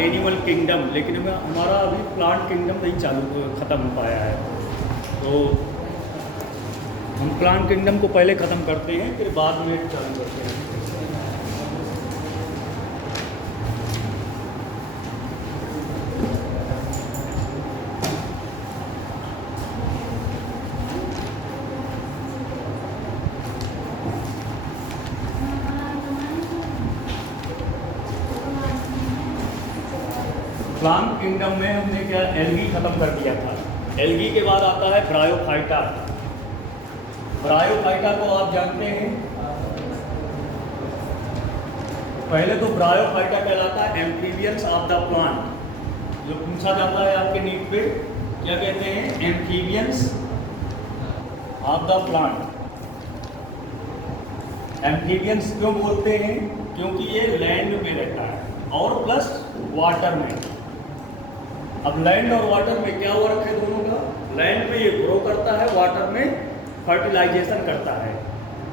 Animal kingdom, लेकिन हमारा अभी प्लांट किंगडम नहीं ख़त्म हो पाया है। तो हम प्लांट किंगडम को पहले ख़त्म करते हैं, फिर बाद में चालू करते हैं। प्लांट किंगडम में हमने क्या एल्गी ख़त्म कर दिया था। एल्गी के बाद आता है ब्रायोफाइटा। ब्रायोफाइटा को आप जानते हैं, पहले तो ब्रायोफाइटा कहलाता है एम्फीबियंस ऑफ द प्लांट। जो पूछा जाता है आपके नीट पे, क्या कहते हैं? Amphibians of the plant. Amphibians क्यों बोलते हैं? क्योंकि ये लैंड में रहता है और प्लस वाटर में। अब लैंड और वाटर में क्या वर्क है दोनों का? लैंड में ये ग्रो करता है, वाटर में फर्टिलाइजेशन करता है।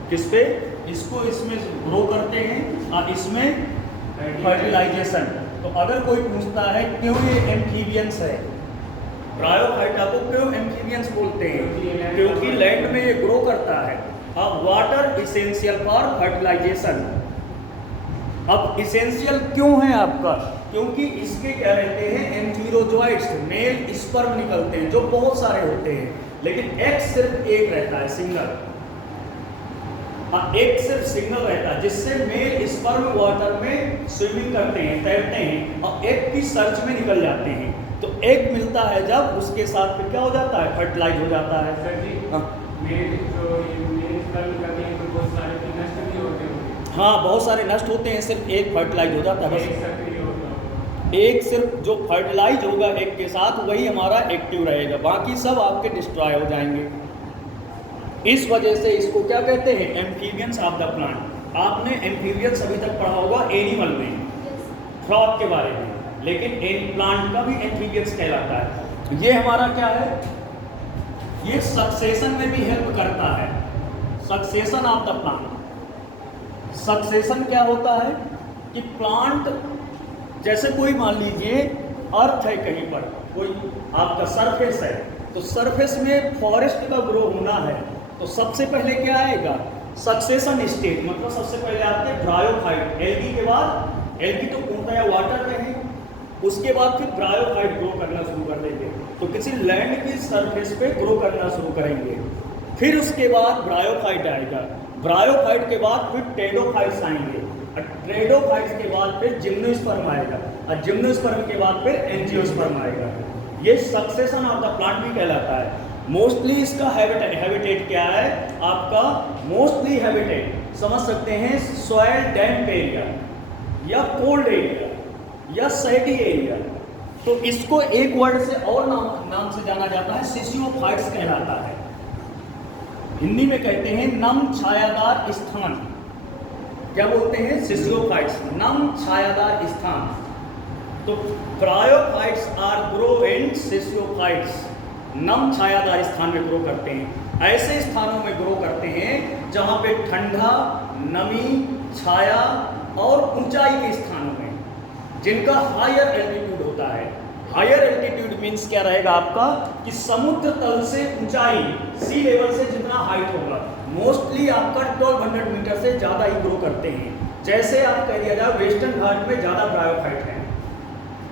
किस पे? इसको इसमें ग्रो करते हैं और इसमें फर्टिलाइजेशन। तो अगर कोई पूछता है क्यों ये एम्फीबियंस है, ब्रायोफाइटा को क्यों एम्फीबियंस बोलते हैं? क्योंकि लैंड में ये ग्रो करता है। अब वाटर इसेंशियल फॉर फर्टिलाइजेशन। अब इसेंशियल क्यों है आपका? क्योंकि इसके क्या रहते हैं? एम्फीरोजोइट्स, मेल स्पर्म निकलते हैं, जो बहुत सारे होते हैं, लेकिन एक सिर्फ एक रहता है, सिंगल। एक सिर्फ सिंगल रहता है, जिससे मेल स्पर्म वाटर में स्विमिंग करते हैं, तैरते हैं और एग की सर्च में निकल जाते हैं। तो एग मिलता है जब, उसके साथ फिर क्या हो जाता है? फर्टिलाइज हो जाता है। हाँ, बहुत सारे नष्ट होते हैं, सिर्फ एक फर्टिलाइज हो जाता है। एक सिर्फ जो फर्टिलाइज होगा एक के साथ, वही हमारा एक्टिव रहेगा, बाकी सब आपके डिस्ट्रॉय हो जाएंगे। इस वजह से इसको क्या कहते हैं? Amphibians of the plant. आपने एम्फीबियंस अभी तक पढ़ा होगा एनिमल में, फ्रॉग के बारे में, लेकिन प्लांट का भी एम्फीबियंस कहलाता है। ये हमारा क्या है? ये सक्सेशन में भी हेल्प करता है। Succession of the plant. Succession क्या होता है कि प्लांट, जैसे कोई मान लीजिए अर्थ है, कहीं पर कोई आपका सरफेस है, तो सरफेस में फॉरेस्ट का ग्रो होना है, तो सबसे पहले क्या आएगा? Succession stage. मतलब सबसे पहले आपके ब्रायोफाइट, एल्गी के बाद, एल्गी तो पूर्णतः वाटर में है, उसके बाद फिर ब्रायोफाइट ग्रो करना शुरू कर देंगे, तो किसी लैंड की सरफेस पे ग्रो करना शुरू करेंगे। फिर उसके बाद ब्रायोफाइट आएगा, ब्रायोफाइट के बाद फिर टेडोफाइट्स आएंगे, ट्रेडोफाइट्स के बाद फिर जिम्नोस्पर्म आएगा, और जिम्नोस्पर्म के बाद फिर एंजियोस्पर्म आएगा। ये सक्सेशन ऑफ द प्लांट भी कहलाता है। मोस्टली इसका हैबिटेट क्या है आपका? मोस्टली हैबिटेट समझ सकते हैं, सॉइल डैम्प एरिया या कोल्ड एरिया या सैडी एरिया। तो इसको एक वर्ड से और नाम से जाना जाता है, सिसियोफाइट्स कहलाता है। हिंदी में कहते हैं नम छायादार स्थान। क्या बोलते हैं? सिसियोफाइट्स, नम छायादार स्थान। तो ब्रायोफाइट्स आर ग्रो इन सिसियोफाइट्स। नम छायादार स्थान में ग्रो करते हैं। ऐसे स्थानों में ग्रो करते हैं जहां पे ठंडा, नमी, छाया और ऊंचाई के स्थानों में, जिनका हायर एल्टीट्यूड होता है। हायर एल्टीट्यूड मीन्स क्या रहेगा आपका? कि समुद्र तल से ऊंचाई, सी लेवल से जितना हाइट होगा, मोस्टली आपका 1200 मीटर से ज़्यादा ही ग्रो करते हैं। जैसे आप कह दिया जाए वेस्टर्न घाट में ज़्यादा ब्रायोफाइट है।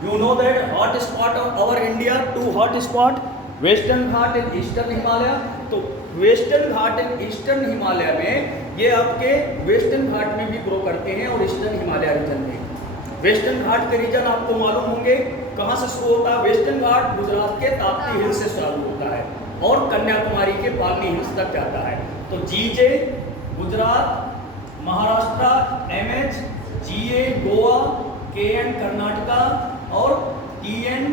You know that hot spot of our India, 2 hot spot, western Ghat and eastern Himalaya. तो western Ghat and eastern Himalaya में ये आपके वेस्टर्न घाट में भी ग्रो करते हैं और ईस्टर्न हिमालय रीजन में। वेस्टर्न घाट के रीजन आपको मालूम होंगे कहाँ से शुरू होता है? वेस्टर्न घाट गुजरात के ताप्ती हिल से शुरू होता है और कन्याकुमारी के पालनी हिल्स तक जाता है। तो जीजे गुजरात, महाराष्ट्र, एमएच, जीए गोवा, केएन कर्नाटका और टीएन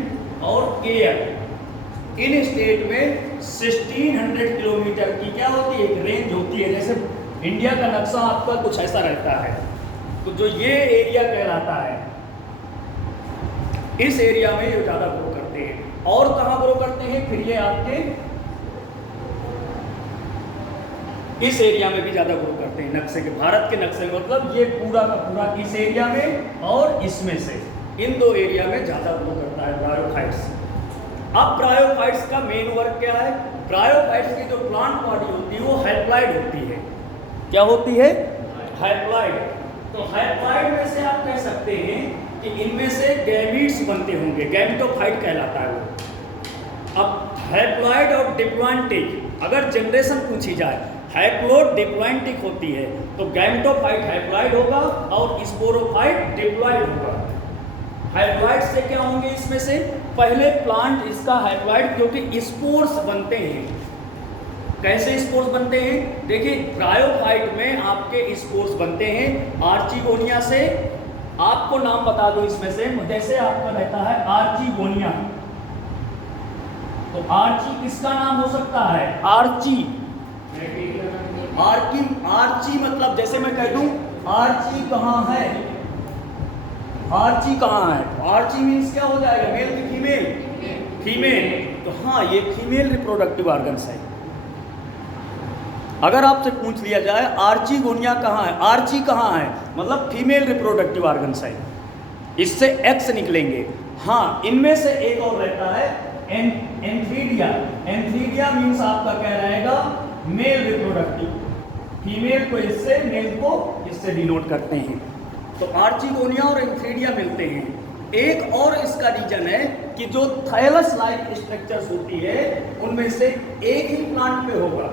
और केएल, इन स्टेट में 1600 किलोमीटर की क्या होती है? एक रेंज होती है। जैसे इंडिया का नक्शा आपका कुछ ऐसा रहता है, तो जो ये एरिया कहलाता है, इस एरिया में ये ज़्यादा ग्रो करते हैं। और कहाँ ग्रो करते हैं? फिर ये आपके इस एरिया में भी ज़्यादा ग्रो करते हैं नक्शे के, भारत के नक्शे में। मतलब ये पूरा का पूरा इस एरिया में और इसमें से इन दो एरिया में ज़्यादा ग्रो करता है ब्रायोफाइट्स। अब ब्रायोफाइट्स का मेन वर्क क्या है? ब्रायोफाइट्स की जो प्लांट बॉडी होती है वो हैप्लॉइड होती है। क्या होती है? हैप्लॉइड। तो हैप्लॉइड में से आप कह सकते हैं कि इनमें से गैमीट्स बनते होंगे, गैमेटोफाइट कहलाता है वो। अब हैप्लॉइड और डिप्लॉइंटिक अगर जनरेशन पूछी जाए, हैप्लोइड डिप्लॉइंटिक होती है तो गैमेटोफाइट हैप्लॉइड होगा और स्पोरोफाइट डिप्लॉइड होगा। हैप्लॉइड से क्या होंगे? इसमें से पहले प्लांट इसका हैप्लॉइड, क्योंकि स्पोर्स बनते हैं। कैसे स्पोर्स बनते हैं? देखिए ब्रायोफाइट में आपके स्पोर्स बनते हैं आर्चिगोनिया से। आपको नाम बता दो इसमें से, जैसे आपका रहता है आर्चिगोनिया, तो आर्ची किसका नाम हो सकता है? आर्ची। आर्ची मतलब जैसे मैं कह दूं आर्ची कहाँ है, आर्ची कहाँ है? आर्ची मीन्स क्या हो जाएगा? मेल की फीमेल? फीमेल। तो हाँ, ये फीमेल रिप्रोडक्टिव ऑर्गन्स है। अगर आपसे पूछ लिया जाए आर्चिगोनिया कहाँ है, आर्ची कहाँ है, मतलब फीमेल रिप्रोडक्टिव ऑर्गन्स है, इससे एक्स निकलेंगे। हाँ, इनमें से एक और रहता है एंथ्रीडिया। एंथ्रीडिया मीन्स आपका क्या रहेगा? Male reproductive. फीमेल को इससे, मेल को इससे डिनोट करते हैं। तो आर्चिगोनिया और एंथ्रीडिया मिलते हैं। एक और इसका रीजन है कि जो थायलस लाइक स्ट्रक्चर्स होती है उनमें से एक ही प्लांट पे होगा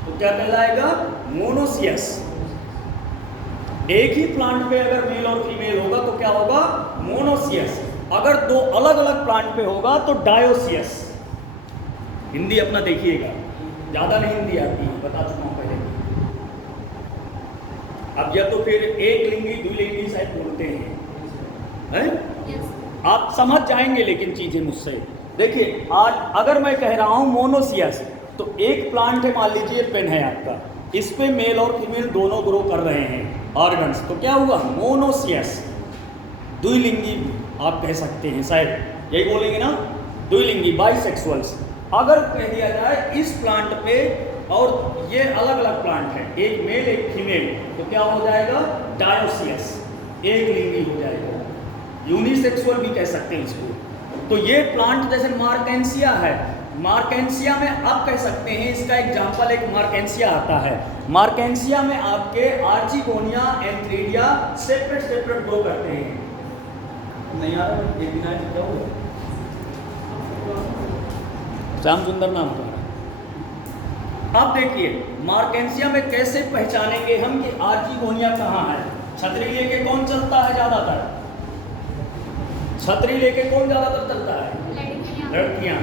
तो क्या कहलाएगा? मोनोसियस। एक ही प्लांट पे अगर मेल और फीमेल होगा तो क्या होगा? मोनोसियस। अगर दो अलग अलग प्लांट पे होगा तो डायोसियस। हिंदी अपना देखिएगा, ज़्यादा नहीं हिंदी आती है, बता चुका हूँ पहले। अब या तो फिर एक लिंगी द्विलिंगी शायद बोलते हैं, आप समझ जाएंगे लेकिन चीज़ें मुझसे। देखिए आज अगर मैं कह रहा हूँ मोनोसियस, तो एक प्लांट है, मान लीजिए पेन है आपका, इस पे मेल और फीमेल दोनों ग्रो कर रहे हैं ऑर्गन्स, तो क्या हुआ? मोनोसियस। द्विलिंगी आप कह सकते हैं, शायद यही बोलेंगे ना, द्विलिंगी, बाइसेक्सुअल्स। अगर कह दिया जाए इस प्लांट पे और ये अलग अलग प्लांट है, एक मेल एक फीमेल, तो क्या हो जाएगा? डायोसियस, एक लिंगी हो जाएगा। यूनिसेक्सुअल भी कह सकते हैं इसको। तो ये प्लांट जैसे मार्केंसिया है, मार्केंसिया में आप कह सकते हैं, इसका एग्जाम्पल एक मार्केंसिया आता है। मार्केंसिया में आपके archegonia, antheridia separate separate grow करते हैं। नहीं आ रहा, एक दिन आए क्या हुआ? श्याम सुंदर नाम था। अब देखिए मार्केंसिया में कैसे पहचानेंगे हम कि आर्चिगोनिया कहाँ है? छतरी लेके कौन चलता है ज़्यादातर? छतरी लेके कौन ज़्यादातर चलता है? लड़कियाँ।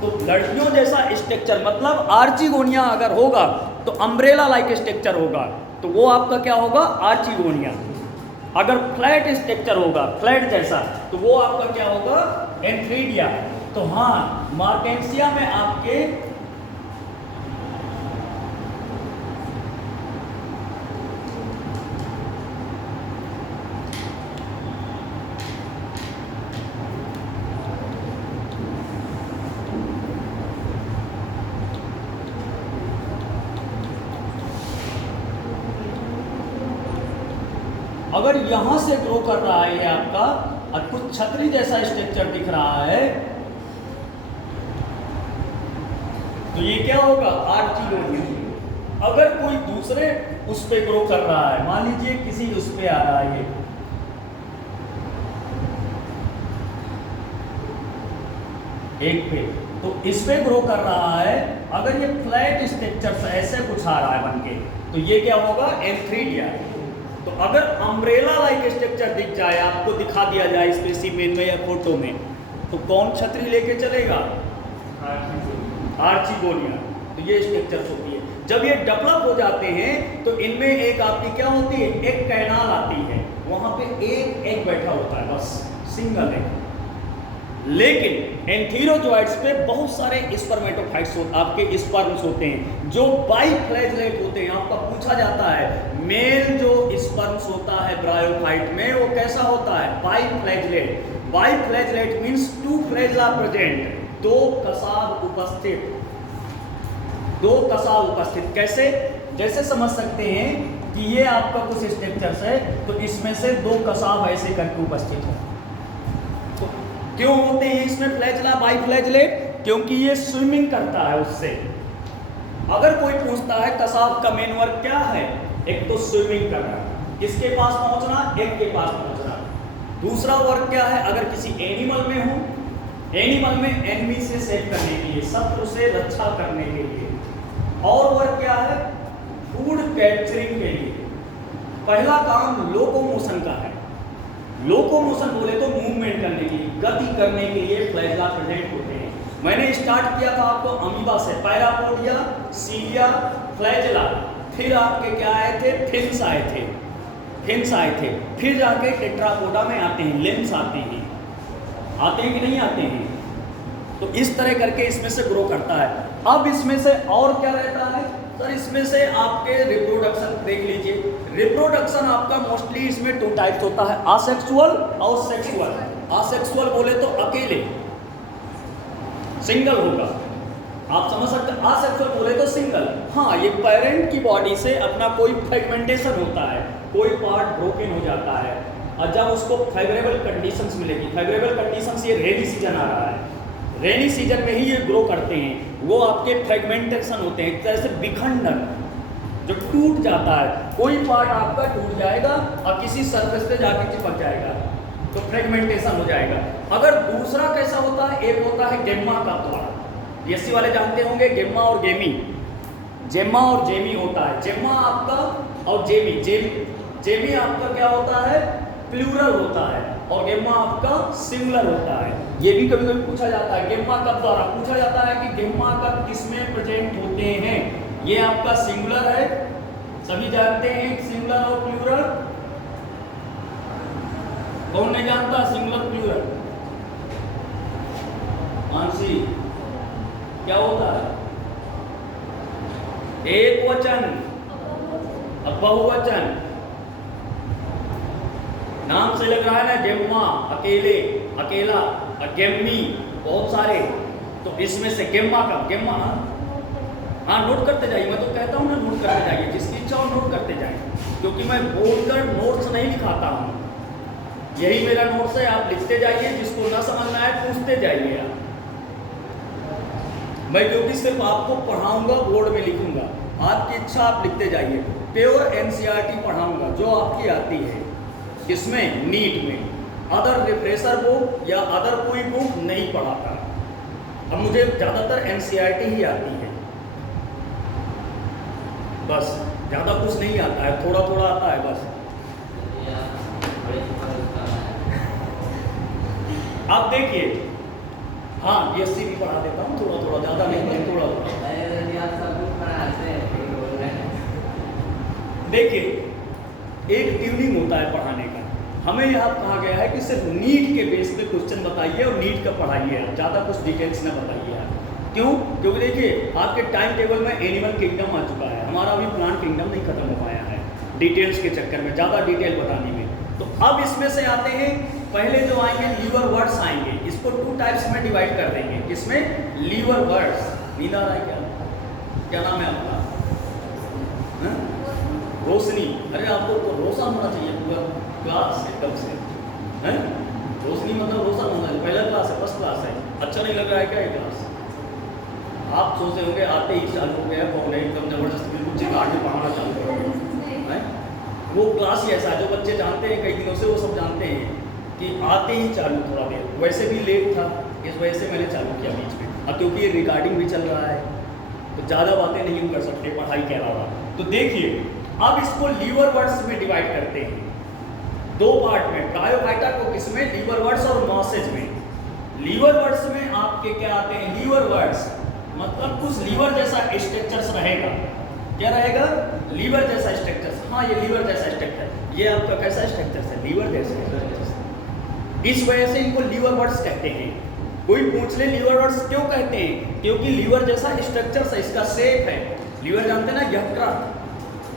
तो लड़कियों जैसा स्ट्रक्चर, मतलब आर्चिगोनिया अगर होगा तो अम्ब्रेला लाइक स्ट्रक्चर होगा, तो वो आपका क्या होगा? आर्चिगोनिया। अगर फ्लैट स्ट्रक्चर होगा, फ्लैट जैसा, तो वो आपका क्या होगा? एंथ्रीडिया। तो हाँ, मार्केंसिया में आपके अगर यहां से ग्रो कर रहा है ये आपका और कुछ छतरी जैसा स्ट्रक्चर दिख रहा है, तो ये क्या होगा? आर्चिगोनिया। अगर कोई दूसरे उस पे ग्रो कर रहा है, मान लीजिए किसी उस पे आ रहा है, ये एक पे, तो इस पे ग्रो कर रहा है, अगर ये फ्लैट स्ट्रक्चर से ऐसे कुछ आ रहा है बनके, तो ये क्या होगा? एंथ्रीडिया। तो अगर अम्ब्रेला लाइक स्ट्रक्चर दिख जाए, आपको दिखा दिया जाए स्पेसिमेन में या फोटो में, तो कौन छतरी लेके चलेगा? आर्चिगोनिया। तो ये स्ट्रक्चर्स होती है। जब ये डेवलप हो जाते हैं तो इनमें एक आपकी क्या होती है? एक कैनाल आती है, वहां पे एक एग बैठा होता है, बस सिंगल एग। लेकिन एंथीरोजोइड्स पे बहुत सारे स्पर्मेटोफाइट्स आपके स्पर्म्स होते हैं जो बाइफ्लैजलेट होते हैं। आपका पूछा जाता है मेल जो स्पर्म्स होता है ब्रायोफाइट में वो कैसा होता है? बाइफ्लैजलेट। बाइफ्लैजलेट मींस टू फ्लैजला प्रेजेंट, दो कसाब उपस्थित। दो कसाब उपस्थित कैसे? जैसे समझ सकते हैं कि ये आपका कुछ स्ट्रक्चर्स है, तो इसमें से दो कसाब ऐसे करके उपस्थित है। क्यों होते हैं इसमें फ्लैजला बाइफ्लैजलेट? क्योंकि ये स्विमिंग करता है उससे। अगर कोई पूछता है कसाब का मेन वर्क क्या है, एक तो स्विमिंग करना, किसके पास पहुंचना, एक के पास पहुंचना। दूसरा वर्क क्या है, अगर किसी एनिमल में हो, एनिमल में एनिमी से सेव करने के लिए, शत्रु से रक्षा करने के लिए। और वर्क क्या है, फूड कैप्चरिंग के लिए। पहला काम लोकोमोशन का है। लोकोमोशन बोले तो मूवमेंट करने के लिए, गति करने के लिए फ्लैजला प्रेजेंट होते हैं। मैंने स्टार्ट किया था आपको अमीबा से, पैरापोडिया, सीलिया, फ्लैजला, फिर आपके क्या आए थे, फिन्स आए थे, फिन्स आए थे, फिर जाके टेट्रापोडा में आते हैं, लिम्स आते हैं, आते हैं कि नहीं आते हैं। तो इस तरह करके इसमें से ग्रो करता है। अब इसमें से और क्या रहता है सर, इसमें से आपके रिप्रोडक्शन देख लीजिए। रिप्रोडक्शन आपका मोस्टली इसमें 2 टाइप्स होता है, असेक्सुअल और सेक्सुअल। असेक्सुअल बोले तो अकेले, सिंगल होगा, आप समझ सकते हैं। असेक्सुअल बोले तो सिंगल। हाँ, ये पेरेंट की बॉडी से अपना कोई फ्रेगमेंटेशन होता है, कोई पार्ट ब्रोकन हो जाता है, और जब उसको फेवरेबल कंडीशंस मिलेगी, फेवरेबल कंडीशंस, ये रेनी सीजन आ रहा है, रेनी सीजन में ही ये ग्रो करते हैं। वो आपके फ्रेगमेंटेशन होते हैं, एक तरह से विखंडन, जो टूट जाता है, कोई पार्ट आपका टूट जाएगा और किसी सरफेस पे जाके चिपक जाएगा, तो फ्रेगमेंटेशन हो जाएगा। अगर दूसरा कैसा होता है, एक होता है गेम्मा का द्वारा, बीएससी वाले जानते होंगे, गेम्मा और गेमी, जेम्मा और जेमी होता है। जेम्मा आपका और जेमी, जेमी आपका क्या होता है, प्लूरल होता है, और गेम्मा आपका सिंगुलर होता है। ये भी कभी कभी पूछा जाता है, गेम्मा कब द्वारा पूछा जाता है कि गेम्मा कब किसमें प्रेजेंट होते हैं। ये आपका सिंगुलर है, सभी जानते हैं सिंगुलर और प्लूरल। कौन नहीं जानता सिंगुलर प्लूरल? मानसी, क्या होता है? एक वचन और बहुवचन। नाम से लग रहा है ना, गेम्मा अकेले, अकेला, और गेम्मी बहुत सारे। तो इसमें से गेम्मा का, गेम्मा, हाँ नोट करते जाइए, मैं तो कहता हूँ ना नोट करते जाइए, जिसकी इच्छा हो नोट करते जाइए, क्योंकि मैं बोलकर नोट्स नहीं लिखाता हूँ, यही मेरा नोट्स है, आप लिखते जाइए, जिसको ना समझना है पूछते जाइए आप। मैं क्योंकि सिर्फ आपको पढ़ाऊंगा, बोर्ड में लिखूंगा, आपकी इच्छा आप लिखते जाइए। प्योर एनसीईआरटी पढ़ाऊंगा जो आपकी आती है, किसमें, नीट में। अदर रिफ्रेशर बुक या अदर कोई बुक नहीं पढ़ाता। अब मुझे ज़्यादातर एनसीईआरटी ही आती है, बस ज़्यादा कुछ नहीं आता है, थोड़ा थोड़ा आता है बस। आप देखिए, हाँ बीएससी भी पढ़ा देता हूँ थोड़ा थोड़ा, ज़्यादा नहीं, थोड़ा थोड़ा। देखिए, एक ट्यूनिंग होता है पढ़ाने का। हमें यहाँ कहा गया है कि सिर्फ नीट के बेस पे क्वेश्चन बताइए और नीट का पढ़ाइए, ज़्यादा कुछ डिटेल्स ना बताइए आप। क्यों? क्योंकि देखिए आपके टाइम टेबल में एनिमल किंगडम आ चुका है, हमारा अभी प्लांट किंगडम नहीं खत्म हो पाया है, डिटेल्स के चक्कर में, ज़्यादा डिटेल बताने में। तो अब इसमें से आते हैं, पहले जो आएंगे लीवर वर्ड्स आएंगे, इसको 2 टाइप्स में डिवाइड कर देंगे। इसमें लीवर वर्ड्स, नींद आ रहा है क्या नाम है आपका? रोशनी। अरे आपको तो रोशन होना चाहिए पूरा क्लास एकदम से, हैं? रोशनी मतलब रोशन होना चाहिए, पहला क्लास है, फर्स्ट क्लास है। अच्छा नहीं लग रहा है क्या ये क्लास? आप सोचते होंगे आते ही चालू हो गया, कौन है एकदम जबरदस्त, बिल्कुल चिकाट में पढ़ाना चालू हो गया। वो क्लास ही ऐसा है, जो बच्चे जानते हैं कई दिनों से, वो सब जानते हैं कि आते ही चालू थोड़ा देर, वैसे भी लेट था, इस वजह से मैंने चालू किया बीच में। अब क्योंकि ये रिकॉर्डिंग भी चल रहा है तो ज़्यादा बातें नहीं कर सकते पढ़ाई के अलावा। तो देखिए, अब इसको लीवर वर्ड्स में डिवाइड करते हैं 2 पार्ट में, ब्रायोफाइटा को किसमें, लीवर वर्ड्स और मॉसेज में। लीवर वर्ड्स में आपके क्या आते हैं, लीवर वर्ड्स मतलब कुछ लीवर जैसा स्ट्रक्चर्स रहेगा। क्या रहेगा? लीवर जैसा स्ट्रक्चर्स। हाँ, ये लीवर जैसा स्ट्रक्चर, ये आपका कैसा स्ट्रक्चर है, लीवर जैसा। इस वजह से इनको लीवर वर्ड्स कहते हैं। कोई पूछ ले लीवर वर्ड्स क्यों कहते हैं, क्योंकि लीवर जैसा स्ट्रक्चर है, इसका शेप है। लीवर जानते हैं ना,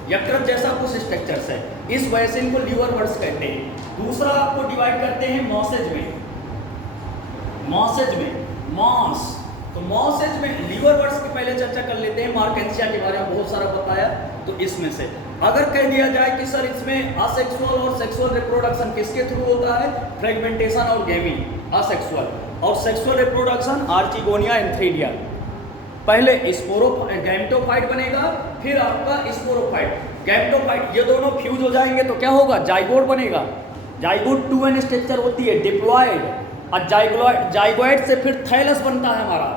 यकृत जैसा कुछ स्ट्रक्चर्स है, इस वजह से इनको लीवर वर्ड्स कहते हैं। दूसरा आपको डिवाइड करते हैं मॉसेज में, मॉसेज में, मॉस। तो मॉसेज में लीवर वर्ड्स के पहले पहले चर्चा कर लेते हैं। मार्केंसिया के बारे में बहुत सारा बताया, तो इसमें से अगर कह दिया जाए कि सर इसमें असेक्सुअल और सेक्सुअल रिप्रोडक्शन किसके थ्रू होता है, फ्रेगमेंटेशन और गेमिंग। असेक्सुअल और सेक्सुअल रिप्रोडक्शन आर्चिगोनिया एंथ्रीडिया। पहले गैमेटोफाइट बनेगा, फिर आपका स्पोरोफाइट। गैमेटोफाइट ये दोनों फ्यूज हो जाएंगे तो क्या होगा, जाइगोट बनेगा। जाइगोट 2n स्ट्रक्चर होती है, डिप्लॉयड। और जाइगोइड से फिर थैलस बनता है, हमारा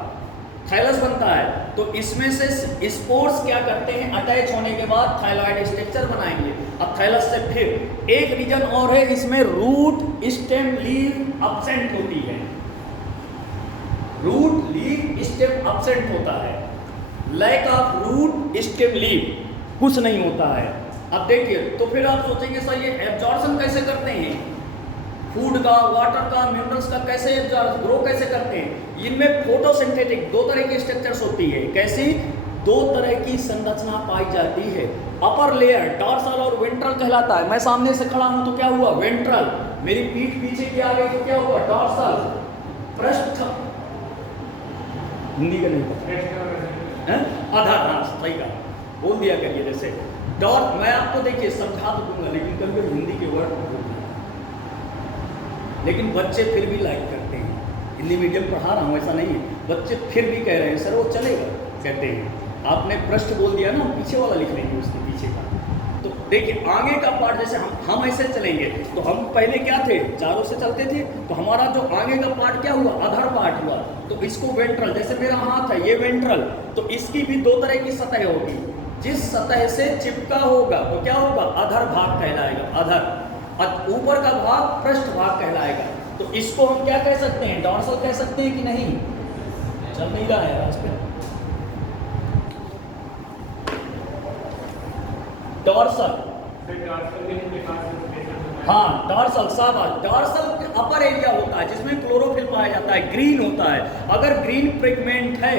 थैलस बनता है। तो इसमें से स्पोर्स क्या करते हैं, अटैच होने के बाद थाइलॉइड स्ट्रक्चर बनाएंगे। अब थैलस से फिर एक रीजन और है, इसमें रूट स्टेम लीव अब्सेंट होती है। रूट लीव स्टेम अब्सेंट होता है, lack of root stem leaf, कुछ नहीं होता है। अब देखिए, तो फिर आप सोचेंगे सर ये एब्जॉर्प्शन कैसे करते हैं, फूड का, वाटर का, मिनरल्स का, कैसे ग्रो कैसे करते हैं। इनमें फोटोसिंथेटिक दो तरह की स्ट्रक्चर्स होती है। कैसी, दो तरह की संरचना पाई जाती है। अपर लेयर डॉर्सल और वेंट्रल कहलाता है। मैं सामने से खड़ा हूं तो क्या हुआ, वेंट्रल। मेरी पीठ पीछे की आ गई तो क्या हुआ, डॉर्सल। पृष्ठ, हिंदी का नहीं पता, आधार, हाँ सही कहा, बोल दिया करिए। जैसे डॉट, मैं आपको देखिए समझा तो दूंगा, लेकिन कभी हिंदी के वर्ड भूल जाए। लेकिन बच्चे फिर भी लाइक करते हैं। हिंदी मीडियम पढ़ा रहा हूँ, ऐसा नहीं है, बच्चे फिर भी कह रहे हैं सर वो चलेगा, कहते हैं। आपने पृष्ठ बोल दिया ना, पीछे वाला लिख लेंगे उसके पीछे का। तो देखिए आगे का पार्ट, जैसे हम ऐसे चलेंगे तो हम पहले क्या थे, चारों से चलते थे, तो हमारा जो आगे का पार्ट क्या हुआ, अधर पार्ट हुआ। तो इसको वेंट्रल, जैसे मेरा हाथ है ये वेंट्रल, तो इसकी भी दो तरह की सतह होगी। जिस सतह से चिपका होगा तो क्या होगा, अधर भाग कहलाएगा, अधर। और ऊपर का भाग पृष्ठ भाग कहलाएगा। तो इसको हम क्या कह सकते हैं, डॉर्सल कह सकते हैं कि नहीं, चल नहीं रहा है आज पे। डॉर्सल, हाँ डॉर्सल, शाबाश। डॉर्सल अपर एरिया होता है जिसमें क्लोरोफिल पाया जाता है, ग्रीन होता है। अगर ग्रीन पिगमेंट है,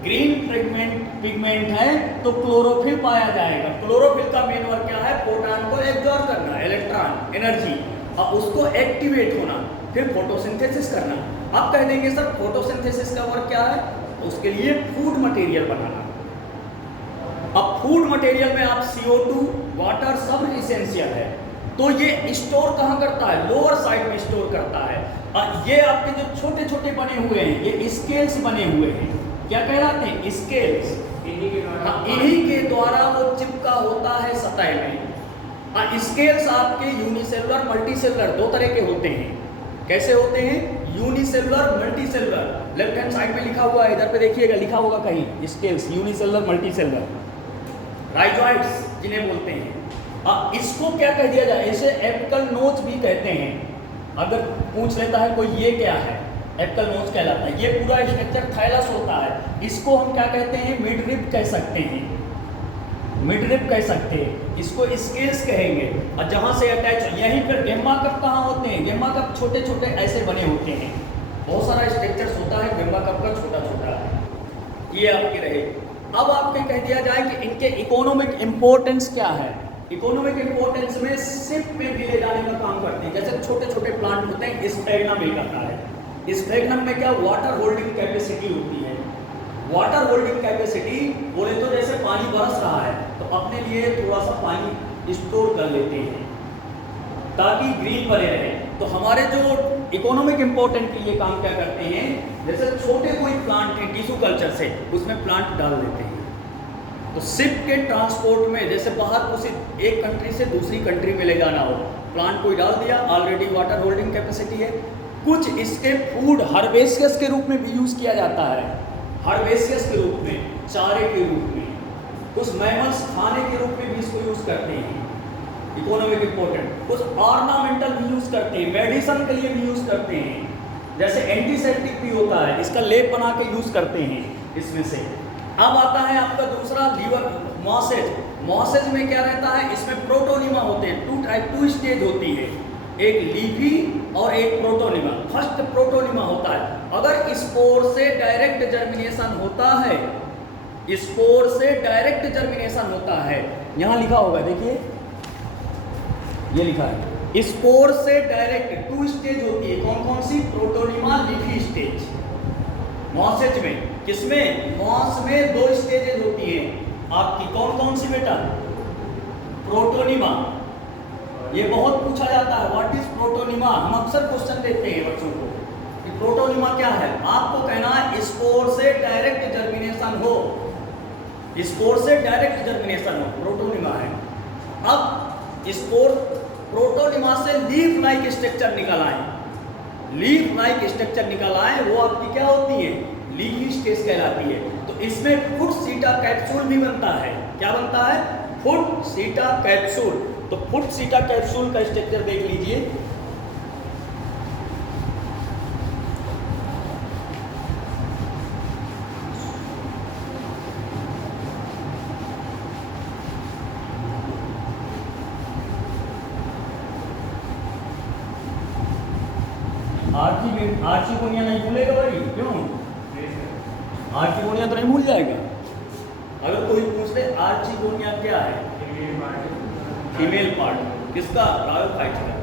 पिगमेंट है तो क्लोरोफिल पाया जाएगा। क्लोरोफिल का मेन वर्क क्या है, प्रोटॉन को एब्जॉर्ब करना, इलेक्ट्रॉन एनर्जी, और उसको एक्टिवेट होना, फिर फोटोसिंथेसिस करना। आप कह देंगे सर फोटोसिंथेसिस का वर्क क्या है, उसके लिए फूड मटेरियल बनाना। अब फूड मटेरियल में आप CO2, वाटर सब इसेंशियल है। तो ये स्टोर कहाँ करता है, लोअर साइड में स्टोर करता है। और ये आपके जो छोटे छोटे बने हुए हैं, ये स्केल्स बने हुए हैं, क्या कहलाते हैं, स्केल्स। इन्हीं के द्वारा वो चिपका होता है सतह में। स्केल्स आपके यूनिसेलुलर, मल्टीसेलुलर दो तरह के होते हैं। कैसे होते हैं, unicellular, multicellular. Left hand side में लिखा हुआ है, इधर पे देखिएगा, लिखा होगा कहीं स्केल्स, यूनिसेलुलर, मल्टीसेलुलर, राइजॉइड्स जिन्हें बोलते हैं। इसको क्या कह दिया जाए, इसे एपिकल नोच भी कहते हैं। अगर पूछ लेता है कोई ये क्या है, एपिकल नोच कहलाता है। ये पूरा स्ट्रक्चर थाइलस होता है। इसको हम क्या कहते हैं, मिडरिब कह सकते हैं, मिडरिब कह सकते हैं, इसको स्केल्स कहेंगे। और जहाँ से अटैच, यहीं पर गेम्मा कप कहाँ होते हैं, गेम्मा कप छोटे छोटे ऐसे बने होते हैं। बहुत सारा स्ट्रक्चर्स होता है गेम्मा कप का, छोटा छोटा। ये आपके रहे। अब आपके कह दिया जाए कि इनके इकोनॉमिक इंपॉर्टेंस क्या है। इकोनॉमिक इंपॉर्टेंस में शिप में भी ले जाने का काम करते हैं। जैसे छोटे छोटे प्लांट होते हैं, स्फेग्नम एक आता है। स्फेग्नम में क्या वाटर होल्डिंग कैपेसिटी होती है। वाटर होल्डिंग कैपेसिटी बोले तो जैसे पानी बरस रहा है तो अपने लिए थोड़ा सा पानी स्टोर कर लेते हैं ताकि ग्रीन बने रहे। तो हमारे जो इकोनॉमिक इंपॉर्टेंट के लिए काम क्या करते हैं, जैसे छोटे कोई प्लांट है टिश्यू कल्चर से, उसमें प्लांट डाल देते हैं। तो शिप के ट्रांसपोर्ट में, जैसे बाहर उसे एक कंट्री से दूसरी कंट्री में ले जाना हो, प्लांट कोई डाल दिया, ऑलरेडी वाटर होल्डिंग कैपेसिटी है। कुछ इसके फूड हार्वेसियस के रूप में भी यूज़ किया जाता है, हार्वेसियस के रूप में, चारे के रूप में। कुछ मैमल्स खाने के रूप में भी इसको यूज़ करते हैं, इकोनॉमिक इंपॉर्टेंट। कुछ ऑर्नामेंटल भी यूज़ करते हैं, मेडिसिन के लिए भी यूज़ करते हैं। जैसे एंटीसेप्टिक भी होता है, इसका लेप बना के यूज़ करते हैं इसमें से। अब आता है आपका दूसरा लीवर मॉसेज। मॉसेज में क्या रहता है, इसमें प्रोटोनिमा होते हैं। टू स्टेज होती है, एक लीफी और एक प्रोटोनिमा। फर्स्ट प्रोटोनिमा होता है। अगर स्पोर से डायरेक्ट जर्मिनेशन होता है, स्पोर से डायरेक्ट जर्मिनेशन होता है, यहाँ लिखा होगा देखिए, ये लिखा है स्पोर से डायरेक्ट। टू स्टेज होती है, कौन कौन सी, प्रोटोनिमा, लीफी स्टेज। मॉसेज में किसमें? मॉस में 2 स्टेजेस होती हैं आपकी, कौन कौन सी बेटा? प्रोटोनिमा। ये बहुत पूछा जाता है, व्हाट इज प्रोटोनिमा। हम अक्सर क्वेश्चन देते हैं बच्चों को कि प्रोटोनिमा क्या है। आपको कहना है स्पोर से डायरेक्ट जर्मिनेशन हो, स्पोर से डायरेक्ट जर्मिनेशन हो, प्रोटोनिमा है। अब स्पोर प्रोटोनिमा से लीफ लाइक स्ट्रक्चर निकल आए, लीफ लाइक स्ट्रक्चर निकल आए, वो आपकी क्या होती है? लीफी स्टेज कहलाती है। तो इसमें फुट सीटा कैप्सूल भी बनता है। क्या बनता है? फुट सीटा कैप्सूल। तो फुट सीटा कैप्सूल का स्ट्रक्चर देख लीजिए। आर्चिगोनिया नहीं भूलेगा भाई, क्यों? आर्चिगोनिया तो नहीं भूल जाएगा। अगर कोई पूछ ले आर्चिगोनिया क्या है? फीमेल पार्ट किसका? ब्रायोफाइट का।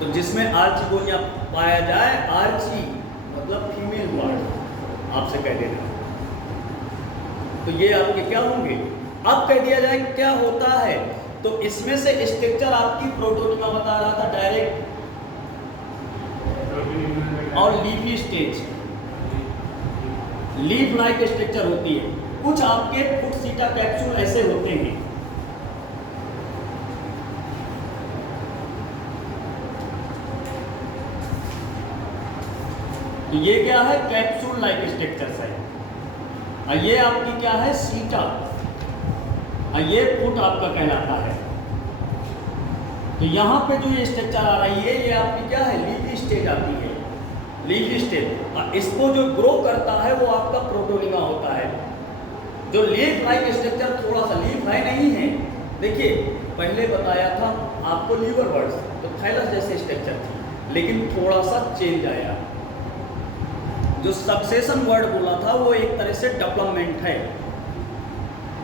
तो जिसमें आर्चिगोनिया पाया जाए, आर्ची मतलब फीमेल पार्ट, आपसे कह देना। तो ये आपके क्या होंगे? अब कह दिया जाए क्या होता है। तो इसमें से स्ट्रक्चर आपकी प्रोटोनिमा बता रहा था डायरेक्ट और leafy stage, leaf like structure होती है। कुछ आपके फुट सीटा कैप्सूल ऐसे होते हैं। तो ये क्या है? कैप्सूल लाइक स्ट्रक्चर्स है। और ये आपकी क्या है? सीटा। और ये फुट आपका कहलाता है। तो यहाँ पे जो ये स्ट्रक्चर आ रही है, ये आपकी क्या है? लीफी स्टेज आती है, लीफी स्टेज। और इसको जो ग्रो करता है वो आपका प्रोटोनिमा होता है। जो लीफ लाइक स्ट्रक्चर थोड़ा सा लीफ है नहीं है, देखिए पहले बताया था आपको लीवर बर्ड्स, तो थैलस जैसे स्ट्रक्चर थी, लेकिन थोड़ा सा चेंज आया। जो सक्सेशन वर्ड बोला था वो एक तरह से डेवलपमेंट है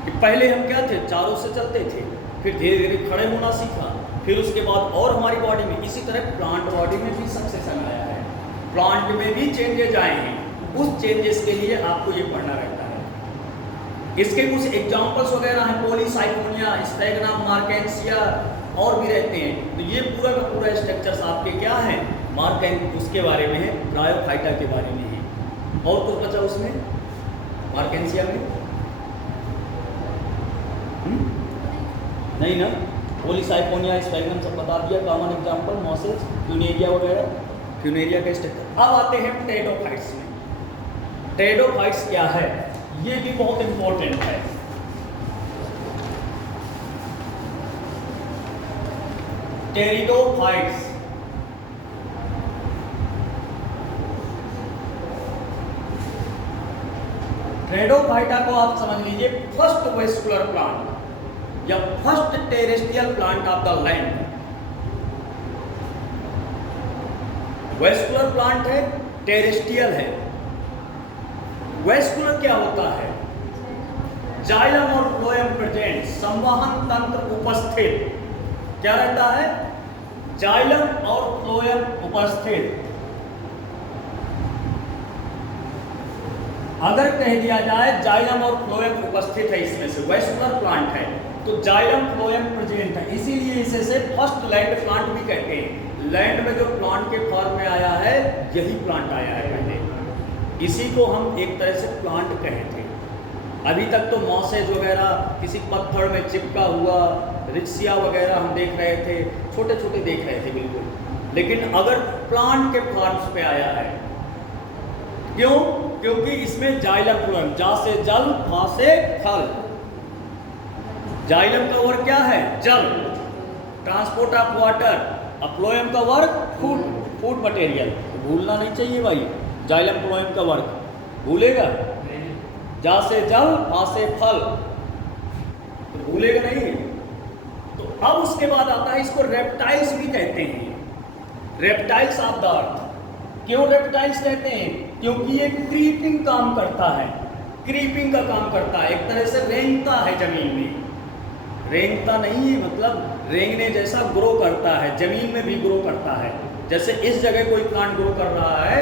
कि पहले हम क्या थे? चारों से चलते थे, फिर धीरे धीरे खड़े होना सीखा, फिर उसके बाद और हमारी बॉडी में, इसी तरह प्लांट बॉडी में भी सक्सेशन आया है, प्लांट में भी चेंजेस आए हैं। उस चेंजेस के लिए आपको ये पढ़ना रहता है। इसके कुछ एग्जांपल्स वगैरह हैं, पॉलीसाइफोनिया, स्फैग्नम, मार्केंसिया और भी रहते हैं। तो ये पूरा का पूरा स्ट्रक्चर्स आपके क्या हैं? मार्केन उसके बारे में है, ब्रायोफाइटा के बारे में है। और कुछ बचा उसमें मार्केंसिया में? नहीं ना, पॉलीसाइफोनिया, स्फैग्नम सब बता दिया, कॉमन एग्जांपल मॉसेस, फ्यूनेरिया वगैरह, फ्यूनेरिया के स्ट्रक्चर। अब आते हैं टेरिडोफाइट्स में। टेरिडोफाइट्स क्या है? ये भी बहुत इंपॉर्टेंट है। टेरिडोफाइट्स टेरिडोफाइटा को आप समझ लीजिए फर्स्ट वेस्कुलर प्लांट या first terrestrial plant of the land. Vascular plant है, टेरेस्ट्रियल है। वेस्कुलर क्या होता है? जाइलम और फ्लोएम प्रेजेंट, संवहन तंत्र उपस्थित। क्या रहता है? जाइलम और फ्लोएम उपस्थित। अगर कह दिया जाए जाइलम और फ्लोएम उपस्थित है, इसमें से वेस्कुलर प्लांट है, तो जाइलम फ्लोएम प्रेजेंट है, इसीलिए इसे से फर्स्ट लैंड प्लांट भी कहते हैं। लैंड में जो प्लांट के फॉर्म में आया है, यही प्लांट आया है पहले, इसी को हम एक तरह से प्लांट कहे थे। अभी तक तो मॉसेज वगैरह किसी पत्थर में चिपका हुआ, रिक्सिया वगैरह हम देख रहे थे, छोटे छोटे देख रहे थे बिल्कुल। लेकिन अगर प्लांट के फॉर्म्स पे आया है, क्यों? क्योंकि इसमें जाइलम फ्लोएम, जा से जल, फा से फल। जाइलम का वर्क क्या है? जल, ट्रांसपोर्ट ऑफ वाटर। फ्लोएम का वर्क फूड, फूड मटेरियल। तो भूलना नहीं चाहिए भाई, जाइलम फ्लोएम का वर्क भूलेगा? जा से जल, फा से फल, तो भूलेगा नहीं। तो अब उसके बाद आता है, इसको रेप्टाइल्स भी कहते हैं, रेप्टाइल्स ऑफ द अर्थ। क्यों रेप्टाइल्स कहते हैं? क्योंकि ये क्रीपिंग काम करता है, क्रीपिंग का काम करता है, एक तरह से रेंगता है जमीन में। रेंगता नहीं है मतलब रेंगने जैसा ग्रो करता है, जमीन में भी ग्रो करता है। जैसे इस जगह कोई प्लांट ग्रो कर रहा है,